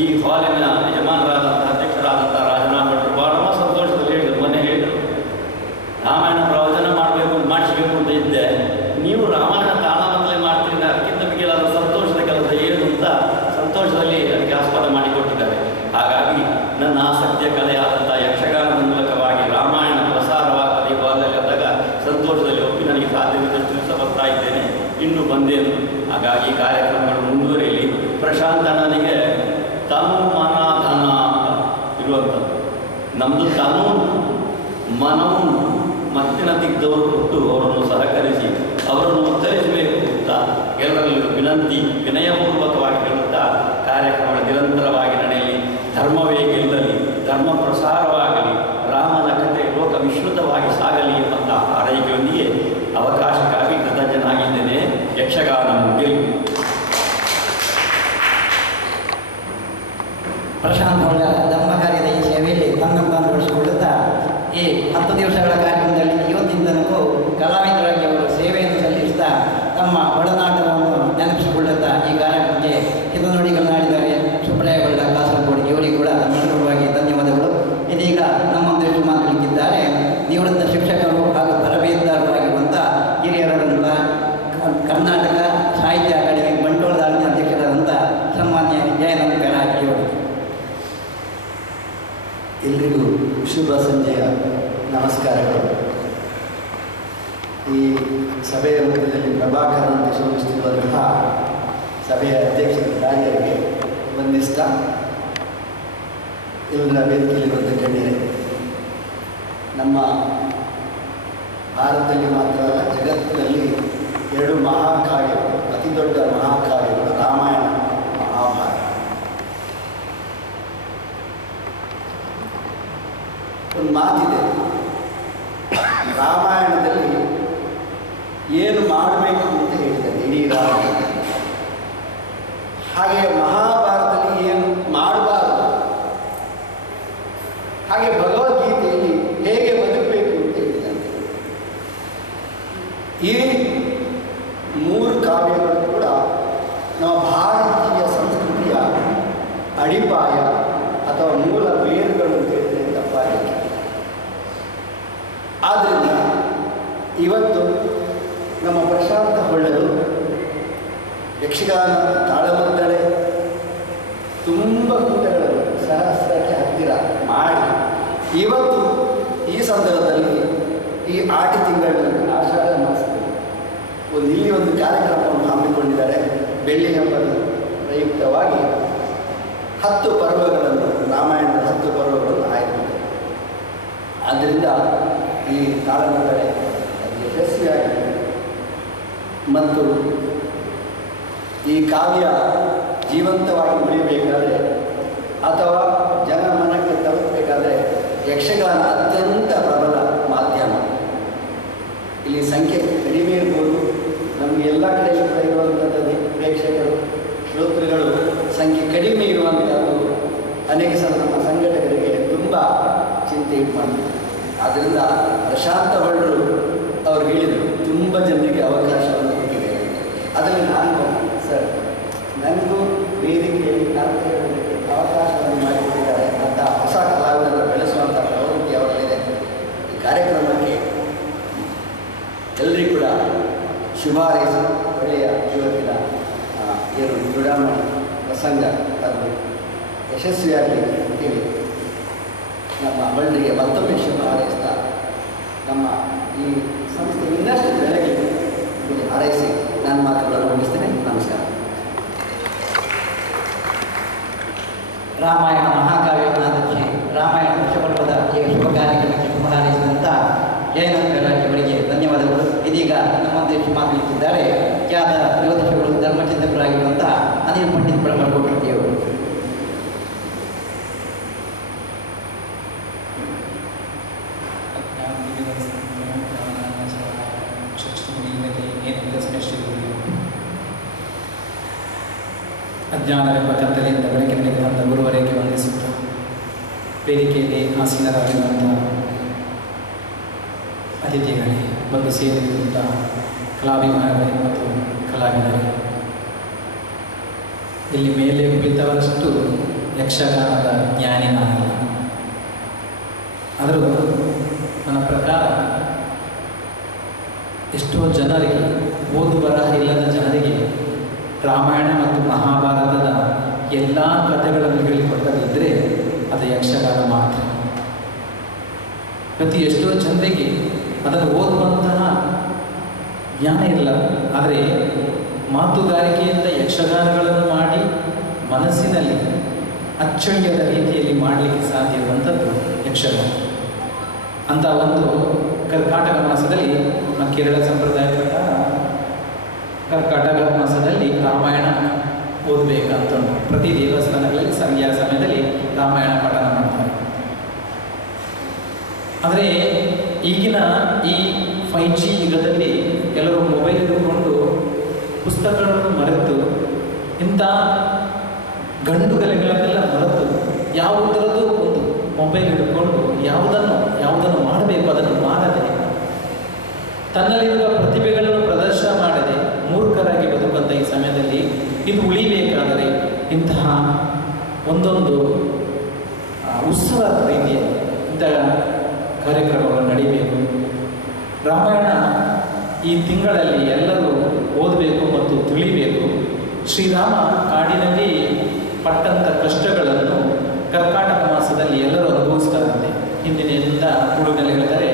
ಈ ಹಾಲಿನ ಯಜಮಾನರಾದಂಥ ಅಧ್ಯಕ್ಷರಾದಂಥ ರಾಜನಾಥ ಭಟ್ರು ಬಹಳ ಸಂತೋಷದಲ್ಲಿ ಹೇಳಿದರು. ಮನೆ ಹೇಳಿದರು, ರಾಮಾಯಣ ಪ್ರವಚನ ಮಾಡಿಸಬೇಕು ಅಂತ ಇದ್ದೆ, ನೀವು ರಾಮಾಯಣ ತಾಳಮದ್ದಳೆ ಮಾಡ್ತೀರಿ, ಅದಕ್ಕಿಂತ ಮಿಗಿಲಾದ ಸಂತೋಷದ ಕೆಲಸ ಏನು ಅಂತ ಸಂತೋಷದಲ್ಲಿ ಅದಕ್ಕೆ ಆಸ್ಪದ ಮಾಡಿಕೊಟ್ಟಿದ್ದಾರೆ. ಹಾಗಾಗಿ ನನ್ನ ಆಸಕ್ತಿಯ ಕಲೆಯಾದಂಥ ಯಕ್ಷಗಾನದ ಮೂಲಕವಾಗಿ ರಾಮಾಯಣ ಪ್ರಸಾರವಾಗ್ತದೆ ಈ ಭಾಗದಲ್ಲಿ ಆದಾಗ ಸಂತೋಷದಲ್ಲಿ ಒಪ್ಪಿ ನನಗೆ ಸಾಧ್ಯವಿದ್ದಷ್ಟು ದಿವಸ ಬರ್ತಾ ಇದ್ದೇನೆ, ಇನ್ನೂ ಬಂದೇನು. ಹಾಗಾಗಿ ಕಾರ್ಯಕ್ರಮಗಳು ಮುಂದುವರಿಯಲಿ. ಪ್ರಶಾಂತನಿಗೆ ತನು ಮನ ಧನ ಇರುವಂಥದ್ದು. ನಮ್ಮದು ತನು ಮನವು ಮತ್ತಿನ ತಿದ್ದವರು ಕೊಟ್ಟು ಅವರನ್ನು ಸಹಕರಿಸಿ ಅವರನ್ನು ಉತ್ತರಿಸಬೇಕು ಅಂತ ಎಲ್ಲರಲ್ಲೂ ವಿನಂತಿ ವಿನಯಪೂರ್ವಕವಾಗಿ ಹೇಳುತ್ತಾ ಕಾರ್ಯಕ್ರಮ ನಿರಂತರವಾಗಿ ನಡೆಯಲಿ. ಧರ್ಮವೇ ಗೆಲ್ಲಲಿ, ಧರ್ಮ ಪ್ರಸಾರವಾಗಲಿ, ರಾಮನ ಕಥೆ ಲೋಕ ವಿಶ್ರುತವಾಗಿ ಸಾಗಲಿ ಎಂಬಂಥ ಆರೈಕೆಯೊಂದಿಗೆ ಅವಕಾಶಕ್ಕಾಗಿ ಕೃತಜ್ಞನಾಗಿದ್ದೇನೆ. ಯಕ್ಷಗಾನ ಗೆಲ್ಲಿ. ಪ್ರಶಾಂತ್ ಅವರ ಧರ್ಮ ಕಾರ್ಯದ ಈ ಸೇವೆಯಲ್ಲಿ ತನ್ನನ್ನು ತೊಡಗಿಸಿಕೊಳ್ಳುತ್ತಾ ಈ 10 ದಿವಸಗಳ ಕಾರ್ಯಕ್ರಮದಲ್ಲಿ ಇವತ್ತಿನ ತನಕ ಕಲಾವಿದರಾಗಿ ಅವರು ಸೇವೆಯನ್ನು ಸಲ್ಲಿಸುತ್ತಾ ತಮ್ಮ ಒಡನಾಟವನ್ನು ನೆನಪಿಸಿಕೊಳ್ಳುತ್ತಾ ಈ ಕಾರ್ಯಕ್ರಮಕ್ಕೆ ಹಿತನುಡಿಗಳನ್ನಾಡಿದ್ದಾರೆ ಸುಬ್ರಾಯಗೌಡ ಕಾಸರಗೋಡು. ಇವರಿಗೆ ಕೂಡ ನಮ್ಮೆಲ್ಲರವಾಗಿ ಧನ್ಯವಾದಗಳು. ಇದೀಗ ನಮ್ಮೊಂದಿಷ್ಟು ಮಾತನಾಡಲಿಕ್ಕಿದ್ದಾರೆ ನಿವೃತ್ತ ಶಿಕ್ಷಕರು ಹಾಗೂ ತರಬೇತುದಾರರಾಗಿರುವಂಥ ಹಿರಿಯರಾದಂಥ ಕರ್ನಾಟಕ ಸಾಹಿತ್ಯ ಅಕಾಡೆಮಿ ಬಂಟ್ವಾಳದ ಅಧ್ಯಕ್ಷರಾದಂಥ ಸನ್ಮಾನ್ಯ ಜಯನಂದ ಕರಾಚಿಯವರು. ಎಲ್ರಿಗೂ ಶುಭ ಸಂಜೆಯ ನಮಸ್ಕಾರಗಳು. ಈ ಸಭೆಯ ಮಧ್ಯದಲ್ಲಿ ಪ್ರಭಾಕರ ಅಂತ ಶೋಭಿಸುತ್ತಿರುವಂತಹ ಸಭೆಯ ಅಧ್ಯಕ್ಷರ ಕಾರ್ಯರಿಗೆ ವಂದಿಸ್ತಾ ಎಲ್ಲರ ವೇದಿಕೆಯಲ್ಲಿರುವಂಥ ಗಣ್ಯರೇ, ನಮ್ಮ ಭಾರತದಲ್ಲಿ ಮಾತ್ರ ಅಲ್ಲ ಜಗತ್ತಿನಲ್ಲಿ 2 ಮಹಾಕಾವ್ಯಗಳು, ಅತಿ ದೊಡ್ಡ ಮಹಾಕಾವ್ಯಗಳು ರಾಮಾಯಣ ಮಹಾಭಾರತ. ಒಂದು ಮಾತಿದೆ, ರಾಮಾಯಣದಲ್ಲಿ ಏನು ಮಾಡಬೇಕು ಅಂತ ಹೇಳಿದ್ದಾರೆ ಇಡೀ ರಾಮಾಯಣ. ಹಾಗೆ ಮಹಾಭಾರತದಲ್ಲಿ ಏನು ಮಾಡಬಾರದು, ಹಾಗೆ ಭಗವದ್ಗೀತೆಯಲ್ಲಿ ಹೇಗೆ ಬದುಕಬೇಕು ಅಂತ ಹೇಳಿದ್ದಾರೆ. ಈ 3 ಕಾವ್ಯಗಳು ಕೂಡ ನಮ್ಮ ಭಾರತೀಯ ಸಂಸ್ಕೃತಿಯ ಅಡಿಪಾಯ ಅಥವಾ ಮೂಲ ಬೇರುಗಳು ಅಂತ ಹೇಳಿದ್ರೆ ತಪ್ಪಾಗಿದೆ. ಆದ್ದರಿಂದ ಇವತ್ತು ನಮ್ಮ ಪ್ರಶಾಂತ ಹೊಳ್ಳರು ಯಕ್ಷಗಾನ ತಾಳಮದ್ದಳೆ ತುಂಬ ಕೂಟಗಳನ್ನು ಸಹಸ್ರಕ್ಕೆ ಹತ್ತಿರ ಮಾಡಿ ಇವತ್ತು ಈ ಸಂದರ್ಭದಲ್ಲಿ ಈ ಆಟಿ ತಿಂಗಳಲ್ಲಿ ಆಷಾಢ ಮಾಸದಲ್ಲಿ ಇಲ್ಲಿ ಒಂದು ಕಾರ್ಯಕ್ರಮವನ್ನು ಹಮ್ಮಿಕೊಂಡಿದ್ದಾರೆ. ಬೆಳ್ಳಿ ಹಬ್ಬದ ಪ್ರಯುಕ್ತವಾಗಿ 10 ಪರ್ವಗಳನ್ನು, ರಾಮಾಯಣದ 10 ಪರ್ವಗಳನ್ನು ಆಯ್ಕೆ. ಆದ್ದರಿಂದ ಈ ತಾಳಮದ್ದಳೆ ಅದು ಯಶಸ್ವಿಯಾಗಿ ಮತ್ತು ಈ ಕಾವ್ಯ ಜೀವಂತವಾಗಿ ಉಳಿಯಬೇಕಾದರೆ ಅಥವಾ ಜನಮನಕ್ಕೆ ತಲುಪಬೇಕಾದರೆ ಯಕ್ಷಗಾನ ಅತ್ಯಂತ ಪ್ರಬಲ ಮಾಧ್ಯಮ. ಇಲ್ಲಿ ಸಂಖ್ಯೆ ಕಡಿಮೆ ಇರ್ಬೋದು, ನಮಗೆ ಎಲ್ಲ ಕಡೆಯೂ ಕೂಡ ಇರುವಂಥದ್ದು ಪ್ರೇಕ್ಷಕರು, ಶ್ರೋತೃಗಳು ಸಂಖ್ಯೆ ಕಡಿಮೆ ಇರುವಂಥದ್ದು ಅನೇಕ ಸಲ ನಮ್ಮ ಸಂಘಟಕರಿಗೆ ತುಂಬ ಚಿಂತೆ ಇದು ಮಾಡ್ತಾರೆ. ಆದ್ದರಿಂದ ಪ್ರಶಾಂತ ಹೊಳ್ರು ಅವ್ರು ಹೇಳಿದರು ತುಂಬ ಜನರಿಗೆ ಅವಕಾಶವನ್ನು ಕೊಟ್ಟಿದ್ದಾರೆ. ಅದರಲ್ಲಿ ನಾನು ಸರ್ ನನಗೂ ವೇದಿಕೆಯಲ್ಲಿ ಅರ್ಥ ಹೇಳೋದಕ್ಕೆ ಅವಕಾಶವನ್ನು ಮಾಡಿಕೊಟ್ಟಿದ್ದಾರೆ ಅಂತ ಹೊಸ ಕಲಾವಿದರನ್ನು ಬೆಳೆಸುವಂಥ ಪ್ರವೃತ್ತಿ ಅವರಲ್ಲಿದೆ. ಈ ಕಾರ್ಯಕ್ರಮಕ್ಕೆ ಎಲ್ಲರಿಗೂ ಕೂಡ ಶುಭ ಹಾರೈಸಿ ಒಳ್ಳೆಯ ಇವತ್ತಿನ ಏನು ಚೂಡಾಮಣಿ ಪ್ರಸಂಗ ಅದು ಯಶಸ್ವಿಯಾಗಲಿ ಅಂತೇಳಿ ನಮ್ಮ ಬಳ್ಳಿಗೆ ಮತ್ತೊಮ್ಮೆ ಶುಭ ಹಾರೈಸ್ತಾ ನಮ್ಮ ಈ ಸಂಸ್ಥೆ ಇನ್ನಷ್ಟು ಬೆಳಗ್ಗೆ ಹಾರೈಸಿ ನಾನು ಮಾತುಗಳನ್ನು ಮುಗಿಸ್ತೇನೆ. ನಮಸ್ಕಾರ. ರಾಮಾಯಣ ಮಹಾಕಾವ್ಯವನ್ನಾದರ್ಶಿ ರಾಮಾಯಣ ದಶಪರ್ವದ ಈ ಶುಭ ಕಾರ್ಯಕ್ರಮಕ್ಕೆ ಶುಭ ಹಾರೈಸಿದಂಥ ಜಯನಂದರಾಜ್ ಅವರಿಗೆ ಧನ್ಯವಾದಗಳು. ಇದೀಗ ನಮ್ಮೊಂದಿಗೆ ಮಾತನಾಡುತ್ತಿದ್ದಾರೆ ಖ್ಯಾತ ಜ್ಯೋತಿಷಿಗಳು ಧರ್ಮಚಿಂತಕರಾಗಿರುವಂಥ ಅನಿಲ್ ಪಂಡಿತ್ ಬ್ರಹ್ಮಗೌಡರವರು. ಅಜ್ಞಾನವೆಂಬ ಕತ್ತಲೆಯಿಂದ ಬೆಳಕಿನ ತಂದ ಗುರುವರೆಗೆ ವಂದಿಸುತ್ತ ವೇದಿಕೆಯಲ್ಲಿ ಆಸೀನರಾಗಿರುವಂಥ ಅತಿಥಿಗಳೇ, ಬಂದು ಸೇರಿರುವಂಥ ಕಲಾಭಿಮಾನಿಗಳೇ ಮತ್ತು ಕಲಾವಿದರೇ, ಇಲ್ಲಿ ಮೇಲೆ ಕುಳಿತವರಷ್ಟು ಯಕ್ಷಗಾನದ ಜ್ಞಾನಿ ನಾನಲ್ಲ. ಆದರೂ ನನ್ನ ಪ್ರಕಾರ ಎಷ್ಟೋ ಜನರಿಗೆ, ಓದು ಬರಹ ಇಲ್ಲದ ಜನರಿಗೆ ರಾಮಾಯಣ ಮತ್ತು ಮಹಾಭಾರತದ ಎಲ್ಲ ಕಥೆಗಳನ್ನು ಹೇಳಿಕೊಟ್ಟದಿದ್ದರೆ ಅದು ಯಕ್ಷಗಾನ ಮಾತ್ರ. ಮತ್ತು ಎಷ್ಟೋ ಜನರಿಗೆ ಅದನ್ನು ಓದುವಂತಹ ಜ್ಞಾನ ಇಲ್ಲ. ಆದರೆ ಮಾತುಗಾರಿಕೆಯಿಂದ ಯಕ್ಷಗಾನಗಳನ್ನು ಮಾಡಿ ಮನಸ್ಸಿನಲ್ಲಿ ಅಚ್ಚಳಿಯದ ರೀತಿಯಲ್ಲಿ ಮಾಡಲಿಕ್ಕೆ ಸಾಧ್ಯವಾದಂಥದ್ದು ಯಕ್ಷಗಾನ. ಅಂತ ಒಂದು ಕರ್ಕಾಟಕ ಮಾಸದಲ್ಲಿ ನಮ್ಮ ಕೇರಳ ಸಂಪ್ರದಾಯ ಪ್ರಕಾರ ಕರ್ಕಾಟಕ ಮಾಸದಲ್ಲಿ ರಾಮಾಯಣ ಓದಬೇಕಂತ ಪ್ರತಿ ದೇವಸ್ಥಾನಗಳಲ್ಲಿ ಸರಿಯಾದ ಸಮಯದಲ್ಲಿ ರಾಮಾಯಣ ಪಠಣ ಮಾಡ್ತಾರೆ. ಆದರೆ ಈಗಿನ ಈ 5G ಯುಗದಲ್ಲಿ ಕೆಲವರು ಮೊಬೈಲ್ ಹಿಡ್ಕೊಂಡು ಪುಸ್ತಕಗಳನ್ನು ಮರೆತು ಇಂಥ ಗಂಡುಗಲೆಗಳನ್ನೆಲ್ಲ ಮರೆತು ಯಾವುದರದ್ದು ಒಂದು ಮೊಬೈಲ್ ಹಿಡ್ಕೊಂಡು ಯಾವುದನ್ನು ಮಾಡಬೇಕು ಅದನ್ನು ಮಾಡದೆ, ತನ್ನಲ್ಲಿರುವ ಪ್ರತಿಭೆಗಳನ್ನು ಪ್ರದರ್ಶನ ಮಾಡದೆ ಮೂರ್ಖರಾಗಿ ಬದುಕುವಂಥ ಈ ಸಮಯದಲ್ಲಿ ಇದು ಉಳಿಬೇಕಾದರೆ ಇಂತಹ ಒಂದೊಂದು ಉತ್ಸವದ ರೀತಿಯ ಇಂತಹ ಕಾರ್ಯಕ್ರಮಗಳು ನಡೀಬೇಕು. ರಾಮಾಯಣ ಈ ತಿಂಗಳಲ್ಲಿ ಎಲ್ಲರೂ ಓದಬೇಕು ಮತ್ತು ತಿಳಿಬೇಕು. ಶ್ರೀರಾಮ ಕಾಡಿನಲ್ಲಿ ಪಟ್ಟಂಥ ಕಷ್ಟಗಳನ್ನು ಕರ್ಕಾಟಕ ಮಾಸದಲ್ಲಿ ಎಲ್ಲರೂ ಅನುಭವಿಸ್ತಾರಂತೆ. ಹಿಂದಿನಿಂದ ತುಳುನಲ್ಲಿ ಹೇಳ್ತಾರೆ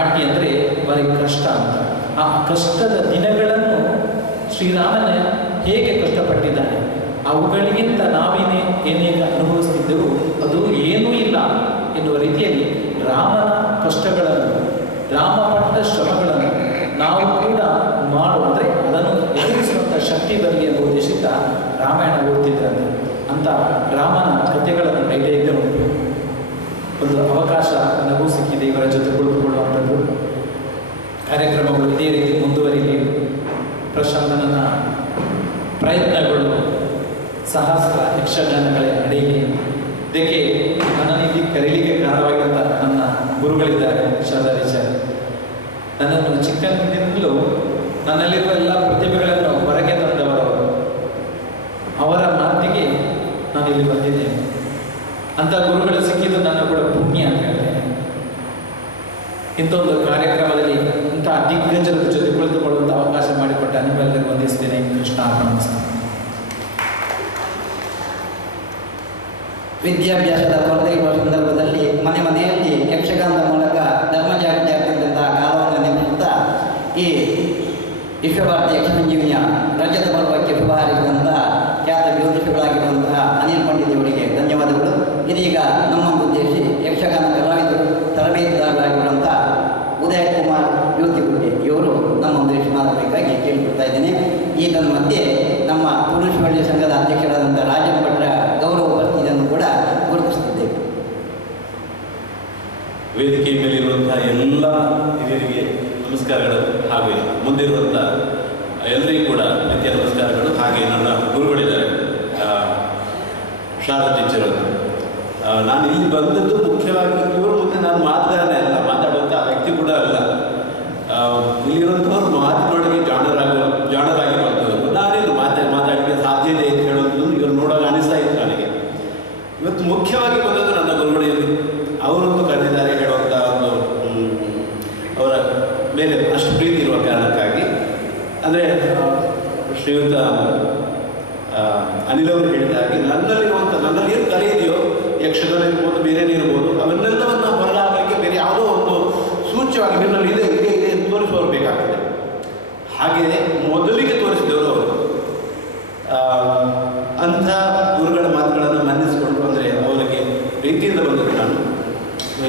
ಆಟಿ ಅಂದರೆ ಬರೀ ಕಷ್ಟ ಅಂತ. ಆ ಕಷ್ಟದ ದಿನಗಳನ್ನು ಶ್ರೀರಾಮನ ಹೇಗೆ ಕಷ್ಟಪಟ್ಟಿದ್ದಾನೆ, ಅವುಗಳಿಗಿಂತ ಏನೇನು ಅನುಭವಿಸ್ತಿದ್ದೆವು ಅದು ಏನೂ ಇಲ್ಲ ಎನ್ನುವ ರೀತಿಯಲ್ಲಿ ರಾಮನ ಕಷ್ಟಗಳನ್ನು, ರಾಮಪಟ್ಟ ಶ್ರಮಗಳನ್ನು ನಾವು ಕೂಡ ಅಂದರೆ ಅದನ್ನು ಎದುರಿಸುವಂಥ ಶಕ್ತಿ ಬರಲಿ ಎಂಬ ಉದ್ದೇಶಿತ ರಾಮಾಯಣ ಓದ್ತಿದ್ರಂತೆ. ಅಂತ ರಾಮನ ಕಥೆಗಳನ್ನು ನೈವೇದ್ಯ ಉಂಟು. ಒಂದು ಅವಕಾಶ ನನಗೂ ಸಿಕ್ಕಿದೆ ಇವರ ಜೊತೆ ಕುಳಿತುಕೊಳ್ಳುವಂಥದ್ದು. ಕಾರ್ಯಕ್ರಮಗಳು ಇದೇ ರೀತಿ ಮುಂದುವರಿಲಿ. ಪ್ರಶಾಂತನ ಪ್ರಯತ್ನಗಳು ಸಹಸ್ರ ಯಕ್ಷಗಾನಗಳೇ ನಡೆಯಲಿ. ಇದಕ್ಕೆ ನನ್ನನ್ನು ಇಲ್ಲಿ ಕರೀಲಿಕ್ಕೆ ಕಾರಣವಾಗಿರುವಂಥ ನನ್ನ ಗುರುಗಳಿದ್ದಾರೆ ಶರದಾಚಾರ್ಯ. ನನ್ನನ್ನು ಚಿಕ್ಕಂದಿನಿಂದಲೂ ನನ್ನಲ್ಲಿರುವ ಎಲ್ಲ ಪ್ರತಿಭೆಗಳನ್ನು ಹೊರಗೆ ತಂದವರು. ಅವರ ಮಾತಿಗೆ ನಾನು ಇಲ್ಲಿ ಬಂದಿದ್ದೇನೆ. ಅಂಥ ಗುರುಗಳು ಸಿಕ್ಕಿದ್ದು ನನ್ನ ಕೂಡ ಪುಣ್ಯ ಅಂತ ಹೇಳ್ತೇನೆ. ಇಂಥ ಒಂದು ಕಾರ್ಯಕ್ರಮದಲ್ಲಿ ಇಂಥ ದಿಗ್ಗಜರ ಜೊತೆ ಕುಳಿತುಕೊಳ್ಳುವಂಥ ಅವಕಾಶ ಮಾಡಿಕೊಟ್ಟ ನಿಮ್ಮೆಲ್ಲರಿಗೂ ವಂದಿಸ್ತೇನೆ. ಕೃಷ್ಣ ಅರ್ಪಣಿಸ್ತೇನೆ. ವಿದ್ಯಾಭ್ಯಾಸದ ಕೊರತೆ ಇರುವ ಸಂದರ್ಭದಲ್ಲಿ ಮನೆ ಮನೆಯಲ್ಲಿ ಯಕ್ಷಗಾನದ ಮೂಲಕ ಧರ್ಮ ಜಾಗೃತಿ ಆಗ್ತಿದ್ದಂತಹ ಕಾಲವನ್ನು ನೆನಪಿಸುತ್ತಾ ಈ ವಿಶ್ವಭಾರತಿ ಯಕ್ಷಸಂಜೀವಿನಿಯ ರಜತ ಪರ್ವಕ್ಕೆ ಶುಭ ಹಾರೈಸಿದಂತಹ ಖ್ಯಾತ ಜ್ಯೋತಿಷಿಗಳಾಗಿರುವಂತಹ ಅನಿಲ್ ಪಂಡಿತ್ ಅವರಿಗೆ ಈ ಮಧ್ಯೆ ನಮ್ಮ ಪುರುಷವಳ್ಳಿ ಸಂಘದ ಅಧ್ಯಕ್ಷರಾದಂಥ ರಾಜನ್ ಭಟ್ರ ಗೌರವ ಇದನ್ನು ಕೂಡ ಗುರುತಿಸುತ್ತಿದ್ದೇವೆ. ವೇದಿಕೆಯ ಮೇಲಿರುವಂತಹ ಎಲ್ಲ ಹಿರಿಯರಿಗೆ ನಮಸ್ಕಾರಗಳು, ಹಾಗೆ ಮುಂದಿರುವಂಥ ಎಲ್ಲರಿಗೂ ಕೂಡ ನಿತ್ಯ ನಮಸ್ಕಾರಗಳು. ಹಾಗೆ ನನ್ನ ಗುರುಗಳಿದ್ದಾರೆ ಶಾರದಾ ಟೀಚರ್. ನಾನು ಇಲ್ಲಿ ಬಂದದ್ದು ಮುಖ್ಯವಾಗಿ ಇವರು ಮುಂದೆ ನಾನು ಮಾತಾಡುವಂಥ ವ್ಯಕ್ತಿ ಕೂಡ ಅಲ್ಲ. ಇಲ್ಲಿರುವಂಥವ್ರು ಮಾತಿನೊಳಗೆ ಜಾಣರಾಗಿರುವಂಥವ್ರು. ನಾನೇನು ಮಾತಾಡಲಿಕ್ಕೆ ಸಾಧ್ಯತೆ ಅಂತ ಹೇಳೋದು ಇವರು ನೋಡೋಕೆ ಅನಿಸ್ತಾ ಇತ್ತು ನನಗೆ. ಇವತ್ತು ಮುಖ್ಯವಾಗಿ ಬಂದದ್ದು ನನ್ನ ಗುರುಗಳಲ್ಲಿ ಅವರೊಂದು ಕರೆದಿದ್ದಾರೆ ಹೇಳುವಂಥ ಒಂದು ಅವರ ಮೇಲೆ ಅಷ್ಟು ಪ್ರೀತಿ ಇರುವ ಕಾರಣಕ್ಕಾಗಿ, ಅಂದರೆ ಶ್ರೀಯುತ ಅನಿಲ್ ಅವರು ಹೇಳಿದ ಹಾಗೆ ನನ್ನಲ್ಲಿ ಏನು ಕಲೆ ಇದೆಯೋ, ಯಕ್ಷಗಾನ ಇರ್ಬೋದು, ಬೇರೆನೇ ಇರ್ಬೋದು, ಅವನ್ನೆಲ್ಲವನ್ನು ಹೊರಹಾಕಲಿಕ್ಕೆ ಬೇರೆ ಯಾವುದೋ ಒಂದು ಸೂಚ್ಯವಾಗಿ ನಿನ್ನಲ್ಲಿ ಇದೆ ಇದೆ ಇದೆ ಅಂತ ತೋರಿಸುವವರು ಬೇಕಾಗ್ತದೆ. ಹಾಗೆಯೇ ಮೊದಲಿಗೆ ತೋರಿಸಿದವರು ಅವರು. ಅಂಥ ಗುರುಗಳ ಮಾತುಗಳನ್ನು ಮನ್ನಿಸಿಕೊಂಡು ಅಂದರೆ ಅವರಿಗೆ ಪ್ರೀತಿಯಿಂದ ಬಂದದ್ದು ನಾನು.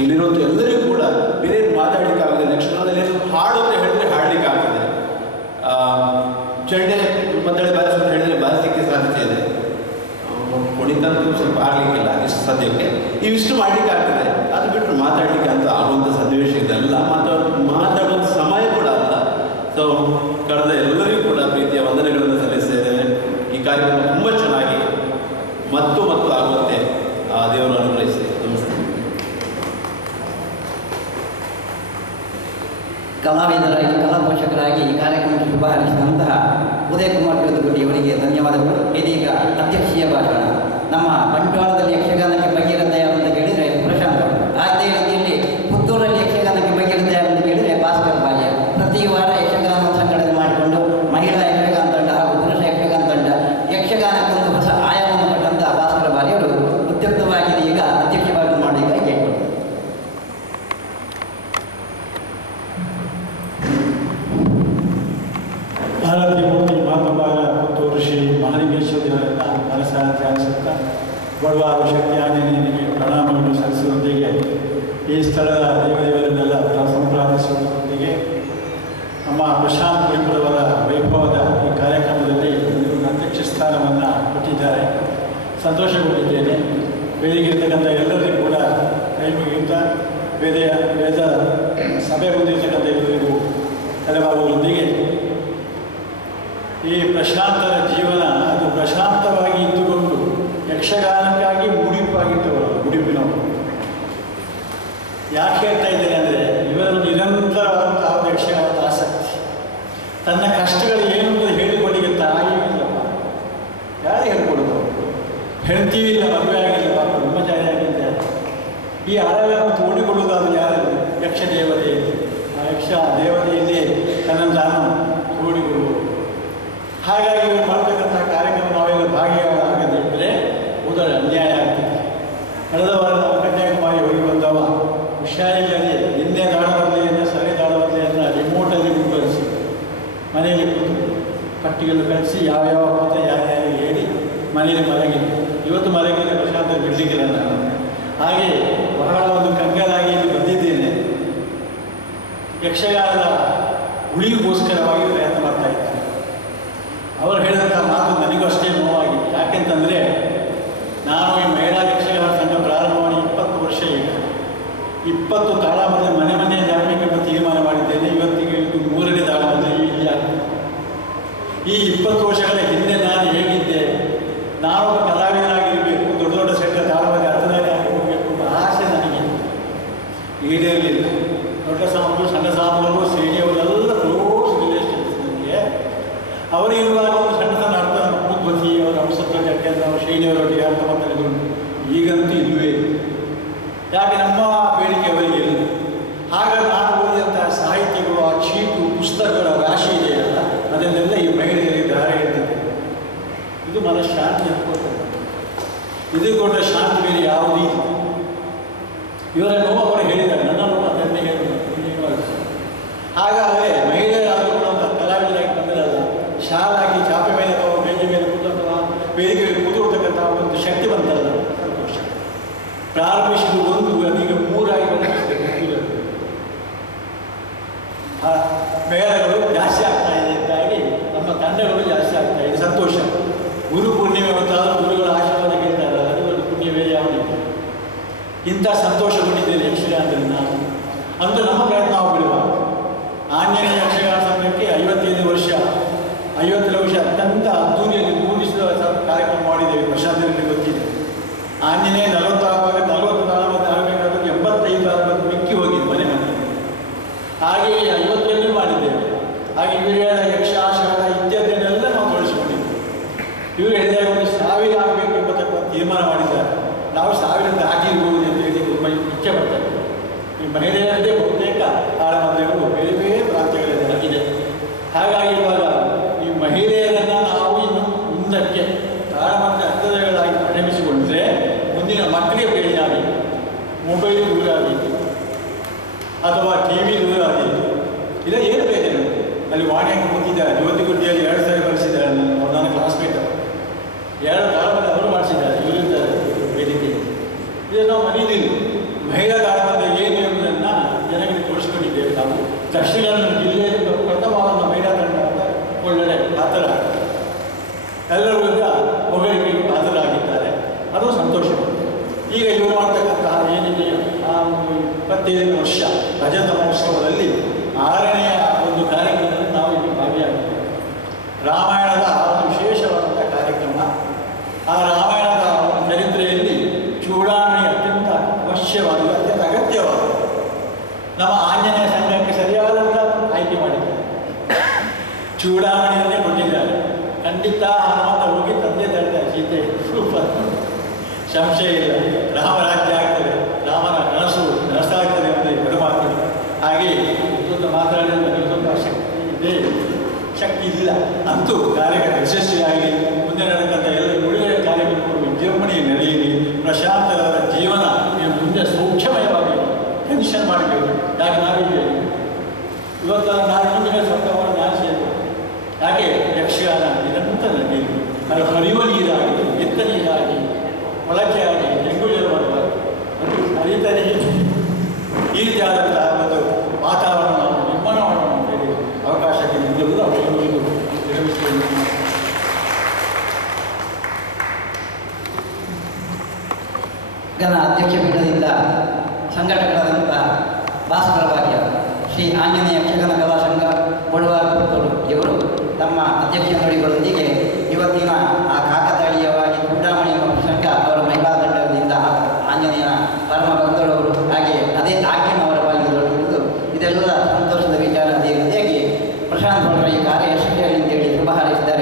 ಇಲ್ಲಿರುವಂಥ ಎಲ್ಲರಿಗೂ ಕೂಡ ಬೇರೆ ಮಾತಾಡಲಿಕ್ಕೆ ಆಗಿದೆ. ಯಕ್ಷಗಾನದಲ್ಲಿ ಹಾಡು ಅಂತ ಹೇಳಿದ್ರೆ ಹಾಡಲಿಕ್ಕೆ ಆಗ್ತದೆ, ಚಂಡೆ ಮದ್ದಳೆ ಬಾರಿಸು ಅಂತ ಹೇಳಿದರೆ ಬಾರಿಸಲಿಕ್ಕೆ ಸಾಧ್ಯತೆ ಇದೆ, ಕುಣಿತಂತೂ ಸ್ವಲ್ಪ ಆಗಲಿಕ್ಕಿಲ್ಲ ಇಷ್ಟು ಸದ್ಯಕ್ಕೆ. ಇವಿಷ್ಟು ಮಾಡಲಿಕ್ಕೆ ಆಗ್ತದೆ, ಅದು ಬಿಟ್ಟರೆ ಮಾತಾಡಲಿಕ್ಕೆ ಅಂತ ಆಗುವಂಥ ಸನ್ನಿವೇಶ ಇದೆಲ್ಲ ಮಾತಾಡುವ ಸಮಯ ಕೂಡ ಅಲ್ಲ. ಸೊ ಕಳೆದ ಎಲ್ಲರಿಗೂ ಕೂಡ ಪ್ರೀತಿಯ ವಂದನೆಗಳನ್ನು ಸಲ್ಲಿಸಿದ್ದೇನೆ. ಈ ಕಾರ್ಯಕ್ರಮ ತುಂಬ ಚೆನ್ನಾಗಿ ಮತ್ತು ಆಗುವಂತೆ ದೇವರು ಅನುಗ್ರಹಿಸಿ. ನಮಸ್ತೆ. ಕಲಾವಿದರಾಗಿ, ಕಲಾ ಪೋಷಕರಾಗಿ ಈ ಕಾರ್ಯಕ್ರಮಕ್ಕೆ ಶುಭ ಹಾರೈಸಿದಂತಹ ಉದಯಕುಮಾರ್ ಜ್ಯೋತಿಗುಡಿ ಅವರಿಗೆ ಧನ್ಯವಾದಗಳು. ಇದೀಗ ಅಧ್ಯಕ್ಷೀಯ ಭಾಷಣ. ನಮ್ಮ ಬಂಟ್ವಾಳದಲ್ಲಿ ಯಕ್ಷಗಾನಕ್ಕೆ ಭಗೀರಥ ಯಾರು ಅಂತ ಕೇಳಿದರೆ ಪ್ರಶಾಂತ್ ಅವರು. ಅದೇ ರೀತಿಯಲ್ಲಿ ಪುತ್ತೂರಲ್ಲಿ ಯಕ್ಷಗಾನಕ್ಕೆ ಭಗೀರಥ ಯಾರು ಅಂತ ಕೇಳಿದರೆ ಭಾಸ್ಕರ್ ಬಾಲ್ಯ. ಪ್ರತಿ ವಾರ ಯಕ್ಷಗಾನ ಸಂಘಟನೆ ಮಾಡಿಕೊಂಡು ಮಹಿಳಾ ಯಕ್ಷಗಾನ ತಂಡ ಹಾಗೂ ಪುರುಷ ಯಕ್ಷಗಾನ ತಂಡ ಯಕ್ಷಗಾನಕ್ಕೊಂದು ಹೊಸ ಆಯಾಮವನ್ನು ಕೊಟ್ಟಂಥ ಭಾಸ್ಕರ ಬಾಲ್ಯವರು ಉದ್ಯುಕ್ತವಾಗಿದೆ. ಈಗ ಅಧ್ಯಕ್ಷ ಭಾಷಣ ಮಾಡಿ ಈಗ ಕೇಳ್ಕೊಂಡು ಭಾರತೀಯ ಮೂರ್ತಿ ಮಾತುಭಾಗ ಪುತ್ತೂರು ಶ್ರೀ ಮಹಾಲಿಂಗೇಶ್ವರ ದೇವರನ್ನ ಮನಸ್ಸಾರ ಧ್ಯಾನಿಸುತ್ತಾ ಬಡವಾರು ಶಕ್ತಿ ಆಂಜನೇಯನಿಗೆ ಪ್ರಣಾಮಗಳನ್ನು ಸಲ್ಲಿಸುವುದರೊಂದಿಗೆ ಈ ಸ್ಥಳದ ದೇವದೇವರನ್ನೆಲ್ಲ ಸಂಪ್ರಾರ್ಥಿಸುವುದರೊಂದಿಗೆ ನಮ್ಮ ಪ್ರಶಾಂತ್ ಪುರಿಪುರವರ ವೈಭವದ ಈ ಕಾರ್ಯಕ್ರಮದಲ್ಲಿ ಅಧ್ಯಕ್ಷ ಸ್ಥಾನವನ್ನು ಕೊಟ್ಟಿದ್ದಾರೆ. ಸಂತೋಷಗೊಂಡಿದ್ದೇನೆ. ವೇದಿಗಿರ್ತಕ್ಕಂಥ ಎಲ್ಲರಿಗೂ ಕೂಡ ಕೈ ಮುಗಿಯುತ್ತಾ ವೇದ ಸಭೆ ಹೊಂದಿರತಕ್ಕಂಥ ಎಲ್ಲರಿಗೂ ತಲೆಬಾಗುವುದರೊಂದಿಗೆ ಈ ಪ್ರಶಾಂತರ ಜೀವನ ಅದು ಪ್ರಶಾಂತವಾಗಿ ಇದ್ದುಕೊಂಡು ಯಕ್ಷಗಾನಕ್ಕಾಗಿ ಮುಡಿಪಾಗಿದ್ದವರು, ಮುಡಿಪಿನವರು. ಯಾಕೆ ಹೇಳ್ತಾ ಇದ್ದೇನೆ ಅಂದರೆ ಇವರನ್ನು ನಿರಂತರವಾದಂತಹ ಯಕ್ಷಗಾನದ ಆಸಕ್ತಿ, ತನ್ನ ಕಷ್ಟಗಳು ಏನು ಅಂತ ಹೇಳಿಕೊಂಡಿಗೆ ತಾಯಿಯೂ ಇಲ್ಲಪ್ಪ, ಯಾರು ಹೇಳ್ಕೊಡೋದು, ಹೆಂಡತಿಯೂ ಇಲ್ಲ, ಮದುವೆ ಆಗಿಲ್ಲಪ್ಪ, ಬ್ರಹ್ಮಚಾರಿ ಆಗಿದ್ದೆ. ಈ ಆಳಗಳನ್ನು ತೋಡಿಕೊಳ್ಳುವುದಾದ್ರೆ ಯಾರು? ಯಕ್ಷ ದೇವತೆಯಲ್ಲಿ, ಆ ಯಕ್ಷ ದೇವತೆಯಲ್ಲಿ ತನ್ನನ್ನು ತಾನು ತೋಡಿಕೊಳ್ಳುವುದು. ಹಾಗಾಗಿ ಇವರು ಮಾಡ್ತಕ್ಕಂಥ ಕಾರ್ಯಕ್ರಮ ನಾವೆಲ್ಲ ಭಾಗಿಯಾಗದಿದ್ದರೆ ಉದರ ಅನ್ಯಾಯ ಆಗ್ತದೆ. ಕಳೆದ ವಾರ ನಾವು ಕನ್ಯಾಕುಮಾರಿ ಹೋಗಿ ಬಂದವ ಹುಷಾರಿಲ್ಲದೆ ನಿನ್ನೆ ದಾಳವರ್ಲೆಯನ್ನು ಸರಿ ದಾಳವರ್ಲೆಯನ್ನು ರಿಮೋಟಲ್ಲಿ ಮುಂದುವರಿಸಿ ಮನೆಯಲ್ಲಿ ಕೂತು ಪಟ್ಟಿಗಳು ಕಳಿಸಿ ಯಾವ್ಯಾವ ಪಾತ್ರ ಯಾರ್ಯಾರು ಹೇಳಿ ಮನೆಯಲ್ಲಿ ಮಲಗಿದ್ದು. ಇವತ್ತು ಮಲಗಿದ ಪ್ರಶಾಂತ ಬಿಡಲಿಕ್ಕಿಲ್ಲ ನಾನು. ಹಾಗೆ ಬಹಳ ಒಂದು ಕಂಗಾಲಾಗಿ ಇಲ್ಲಿ ಬಂದಿದ್ದೇನೆ. ಯಕ್ಷಗಾನದ ಉಳಿಗೋಸ್ಕರವಾಗಿ ಪ್ರಯತ್ನ ಮಾಡ್ತಾ ಇದ್ದೇನೆ. ಅವರು ಹೇಳಿದಂಥ ಮಾತು ನನಗೂ ಅಷ್ಟೇ ನೋವಾಗಿದೆ. ಯಾಕೆಂತಂದರೆ ನಾನು ಈ ಮಹಿಳಾ ಯಕ್ಷಗಾನ ಸಂಘ ಪ್ರಾರಂಭ ಮಾಡಿ 20 ವರ್ಷ ಈಗ 20 ತಾಳಮದ್ದಲೆ ಮನೆ ಜಾಗಬೇಕೆಂಬ ತೀರ್ಮಾನ ಮಾಡಿದ್ದೇನೆ. ಇವತ್ತಿಗೆ ಇದು 3ನೇ ತಾಳಮದ್ದಲೆ ಇಲ್ಲಿ ಆಗಿದೆ. ಈ 20 ವರ್ಷಗಳ ಹಿಂದೆ ನಾನು ಹೇಗಿದ್ದೆ, ನಾನೊಬ್ಬ ಕಲಾವಿದನಾಗಿರಬೇಕು, ದೊಡ್ಡ ಸೆಟ್ಟ ತಾಳಮದ್ದಲೆ ಅರ್ಥಧಾರಿ ಆಗಿ ಹೋಗಬೇಕು ಅಂತ ಆಸೆ ನನಗೆ ಈಡೇರಲಿಲ್ಲ. ದೊಡ್ಡ ಸಾಮರು, ಸಣ್ಣ ಸಾಮರು, ಶ್ರೇಣಿಯವರೆಲ್ಲ ಕ್ಲೋಸ್ ರಿಲೇಷನ್ಸ್ ನನಗೆ. ಅವರಿರುವಾಗ ಒಂದು ಸಣ್ಣ ಸಣ್ಣ ಅರ್ಥ ಉದ್ಭತಿ ಅವರ ಅಂಶತ್ವ ಯಾಕೆಂದ್ರೆ ನಾವು ಶ್ರೇಣಿಯವರೊಟ್ಟಿಗೆ ಅರ್ಥ ಮಾತಾಡಿದ್ರು. ಈಗಂತೂ ಇಲ್ಲವೇ ಇಲ್ಲ. ಯಾಕೆ ನಮ್ಮ ಬೇಡಿಕೆ ಅವರಿಗೆ ಇಲ್ಲ. ಹಾಗಾಗಿ ನಾನು ಓದಿದಂತಹ ಸಾಹಿತ್ಯಗಳು, ಆ ಚೀಟು ಪುಸ್ತಕಗಳ ರಾಶಿ ಇದೆಯಲ್ಲ, ಅದನ್ನೆಲ್ಲ ಈ ಮಹಿಳೆಯರಿಗೆ ದಾರಿ ಇರ್ತದೆ. ಇದು ಮನಃಶಾಂತಿ ಅನ್ಕೋತಾರೆ. ಇದು ಕೊಟ್ಟ ಶಾಂತಿ ಬೇರೆ ಯಾವುದೂ ಇಲ್ಲ. ಇವರ ನೋವು ಅವರು ಹೇಳಿದ್ದಾರೆ, ನನ್ನ ನೋವು ಅದನ್ನೇ ಹೇಳಿದ್ದಾರೆ. ಹಾಗಾದರೆ ಮಹಿಳೆಯರಾದರೂ ಕೂಡ ಒಂದು ಕಲಾವಿದರಾಗಿ ಬಂದಿರಲ್ಲ, ಶಾಲಾಗಿ ಚಾಪೆ ಮೇಲೆ ಅಥವಾ ಬೇಜಿ ಮೇಲೆ ಕೂತಂತಹ ವೇದಿಕೆಯಲ್ಲಿ ಕೂತಿರ್ತಕ್ಕಂಥ ಒಂದು ಶಕ್ತಿ ಬಂತಲ್ಲ, ಸಂತೋಷ. ಪ್ರಾರಂಭಿಸಿದ್ದು 1, ಅದೀಗ 3 ಆಗಿ ಬಂದಿದೆ. ಮೇಳಗಳು ಜಾಸ್ತಿ ಆಗ್ತಾ ಇದೆ ಅಂತಾಗಿ ನಮ್ಮ ತಂಡಗಳು ಜಾಸ್ತಿ ತೊಡಗಿಸಿಕೊಂಡಿದ್ದೇನೆ ಯಕ್ಷಗಾನದಲ್ಲಿ ನಾನು. ಅಂತೂ ನಮ್ಮ ಪ್ರಯತ್ನ ನಾವು ಬಿಡುವ. ಆಂಜನೇಯ ಯಕ್ಷಗಾನ ಸಂಘಕ್ಕೆ 55 ವರ್ಷ ಅತ್ಯಂತ ಅದ್ದೂರಿಯಲ್ಲಿ ಮೂಡಿಸಿದ ಕಾರ್ಯಕ್ರಮ ಮಾಡಿದ್ದೇವೆ. ಪ್ರಶಾಂತರಲ್ಲಿ ಗೊತ್ತಿದೆ. ಆಂಜನೇಯ 40 ಆಗಬೇಕಾದ್ರೆ 85 ಮಿಕ್ಕಿ ಹೋಗಿದೆ ಮನೆ ಮನೆ. ಹಾಗೆಯೇ 50ರಲ್ಲಿ ಮಾಡಿದ್ದೇವೆ. ಹಾಗೆ ಇವರುಗಳ ಯಕ್ಷಾಶಾಲ ಇತ್ಯಾದಿನೆಲ್ಲ ನಾವು ತೊಡಗಿಸಿಕೊಂಡಿದ್ದೇವೆ. ಇವರು ಹೇಳಿದಾಗ 1000 ಆಗಬೇಕು ಎಂಬತಕ್ಕ ತೀರ್ಮಾನ ಮಾಡಿದ್ದಾರೆ. ನಾವು 1000 ದಾಟಿರ್ಬೋದು ಎಂದು ಹೇಳಿ ತುಂಬ ಇಚ್ಛೆ ಪಡ್ತಾರೆ. ಈ ಮಹಿಳೆಯರದೇ ಬಹುತೇಕ ತಾಳಮದ್ದಳೆಗಳು ಬೇರೆ ಬೇರೆ ಪ್ರಾಂತ್ಯಗಳಲ್ಲಿ ಆಗಿದೆ. ಹಾಗಾಗಿ ಇವಾಗ ಈ ಮಹಿಳೆಯರನ್ನು ನಾವು ಇನ್ನು ಮುಂದಕ್ಕೆ ತಾಳಮದ್ದ ಅರ್ಥಗಳಾಗಿ ಪರಿಣಮಿಸಿಕೊಂಡ್ರೆ ಮುಂದಿನ ಮಕ್ಕಳಿಗೆ ಬೇಡಿಯಾಗಿ ಮೊಬೈಲ್ ದೂರ ಆದೀತು ಅಥವಾ ಟಿ ವಿ ದೂರ ಆದೀತು. ಇಲ್ಲ ಏನು ಬೇಜಾರು. ಅಲ್ಲಿ ವಾಣಿಯನ್ನು ಕೂತಿದ್ದಾರೆ ಜ್ಯೋತಿಗುಡ್ಡಿಯಲ್ಲಿ 2 ಸಾರಿ ಬರೆಸಿದ್ದಾರೆ. ನನ್ನ ಕ್ಲಾಸ್ಮೇಟ್ 2 ತಾಳಮದ್ದ ಅವರು ಮಾಡಿಸಿದ್ದಾರೆ. ಇವರಿದ್ದಾರೆ ವೇದಿಕೆ. ಇದನ್ನು ನಾವು ಮನೆಯದಿಲ್ಲ. ಮಹಿಳಾ ತಾಳಮದ್ದ ಏನು ಎಂಬುದನ್ನು ಜನಗಳಿಗೆ ತೋರಿಸಿಕೊಂಡಿದ್ದೇವೆ. ನಾವು ದಕ್ಷಿಣ ಕನ್ನಡ ಜಿಲ್ಲೆಯಲ್ಲಿ ಪ್ರಥಮವಾದ ಮಹಿಳಾ ತಂಡ ಅಂತ ಒಳ್ಳೆಯ ಪಾತ್ರ ಎಲ್ಲರೂ ಈಗ ಹೊಗಳಿಕೆಗೆ ಪಾತ್ರರಾಗಿದ್ದಾರೆ. ಅದು ಸಂತೋಷ. ಈಗ ಇವರು ಮಾಡ್ತಕ್ಕಂತಹ ಏನಿದೆಯೋ ಆ ಒಂದು 25 ವರ್ಷ ರಜತ ಮಹೋತ್ಸವದಲ್ಲಿ 6ನೇ ಒಂದು ಕಾರ್ಯಕ್ರಮದಲ್ಲಿ ನಾವು ಇಲ್ಲಿ ಭಾಗಿಯಾಗಿದ್ದೇವೆ. ರಾಮಾಯಣದ ಒಂದು ವಿಶೇಷವಾದಂಥ ಕಾರ್ಯಕ್ರಮ. ಆ ರಾಮಾಯಣದ ಚರಿತ್ರೆಯಲ್ಲಿ ಚೂಡಾಮಣಿ ಅತ್ಯಂತ ಅವಶ್ಯವಾದ ಅತ್ಯಂತ ಅಗತ್ಯವಾದ ನಮ್ಮ ಆಂಜನೇಯ ಸಂಘಕ್ಕೆ ಸರಿಯಾದಂಥ ಆಯ್ಕೆ ಮಾಡಿದ್ದಾರೆ. ಚೂಡಾಮಣಿಯನ್ನೇ ಕೊಟ್ಟಿದ್ದಾರೆ. ಖಂಡಿತ ಹನುಮಂತ ಹೋಗಿ ತಂದೆ ತರ್ತಾರೆ ಸೀತೆ ರೂಪ ಸಂಶಯ ಇಲ್ಲ. ರಾಮರಾಜ್ಯ ಆಗ್ತದೆ, ರಾಮನ ಕನಸು ನನಸಾಗ್ತದೆ ಅಂತ ಎರಡು ಮಾತು. ಹಾಗೆ ಇಷ್ಟೊಂದು ಮಾತಾಡಿದ್ರೆ ಸ್ವಲ್ಪ ಶಕ್ತಿ ಇದೆ, ಶಕ್ತಿ ಇಲ್ಲ. ಅಂತೂ ಕಾರ್ಯಕ್ರಮ ಯಶಸ್ವಿಯಾಗಿ ಮುಂದೆ ನಡೆದಂಥ ಎಲ್ಲ ಉಳಿದ ಕಾರ್ಯಕ್ರಮಗಳು ವಿಜೃಂಭಣೆ ನಡೆಯಲಿ. ಪ್ರಶಾಂತರಾದ ಜೀವನ ಮುಂದೆ ಸೌಖ್ಯಮಯವಾಗಿ ಟೆನ್ಷನ್ ಮಾಡಬೇಕು. ಯಾಕೆ ನಾವಿದ್ದೇವೆ ಇವತ್ತು ನಾನು ಮುಂದಿನ ಸ್ವತಃ ನಾನು ಸೇರ್ಬೋದು. ಯಾಕೆ ಯಕ್ಷಗಾನ ನಿರಂತರ ನಡೆಯಲಿ. ಅದು ಹರಿಯುವ ನೀರಾಗಿ, ಎತ್ತ ನೀರಾಗಿ, ಮೊಳಕೆ ಆಗಿ, ಡೆಂಗು ಜ್ವರ ಬರಬಾರದು. ಮತ್ತು ಹರಿತನೇ ಈ ರೀತಿಯಾದಂತಹ ಒಂದು ವಾತಾವರಣ ನಿರ್ಮಾಣ ಮಾಡೋಣ ಅಂತ ಹೇಳಿ ಅವಕಾಶಕ್ಕೆ ನಿಲ್ಲುವುದು ಅವರಿಗೆ ನಿರ್ಮಿಸಿಕೊಂಡು ಗಣ ಅಧ್ಯಕ್ಷ ಪೀಠದಿಂದ ಸಂಘಟಕರಾದಂಥ ಭಾಸ್ಕರ ಭಾಗ್ಯ ಶ್ರೀ ಆಂಜನೇಯ ಯಕ್ಷಗಾನ ಕಲಾ ಸಂಘ ಬಡವಾರ ಪುತ್ತೂರು ಇವರು ತಮ್ಮ ಅಧ್ಯಕ್ಷ ನುಡಿಗಳೊಂದಿಗೆ ಇವತ್ತಿನ ಆ ಕಾಕತಾಳೀಯವಾಗಿ ಚೂಡಾಮಣಿ ಸಂಘ ಅವರ ಮಹಿಳಾ ತಂಡದಿಂದ ಆಂಜನೇಯನ ಪರಮ ಭಕ್ತರವರು ಹಾಗೆ ಅದೇ ಆಜ್ಞೆನವರ ಪಾಲ್ಗೊಳ್ಳುವುದು ಇದೆಲ್ಲ ಸಂತೋಷದ ವಿಚಾರ. ಅದೇ ರೀತಿಯಾಗಿ ಪ್ರಶಾಂತ್ ಅವರ ಈ ಕಾರ್ಯ ಯಶಸ್ವಿಯಾಗಿ ಅಂತೇಳಿ ಶುಭ ಹಾರೈಸಿದ್ದಾರೆ.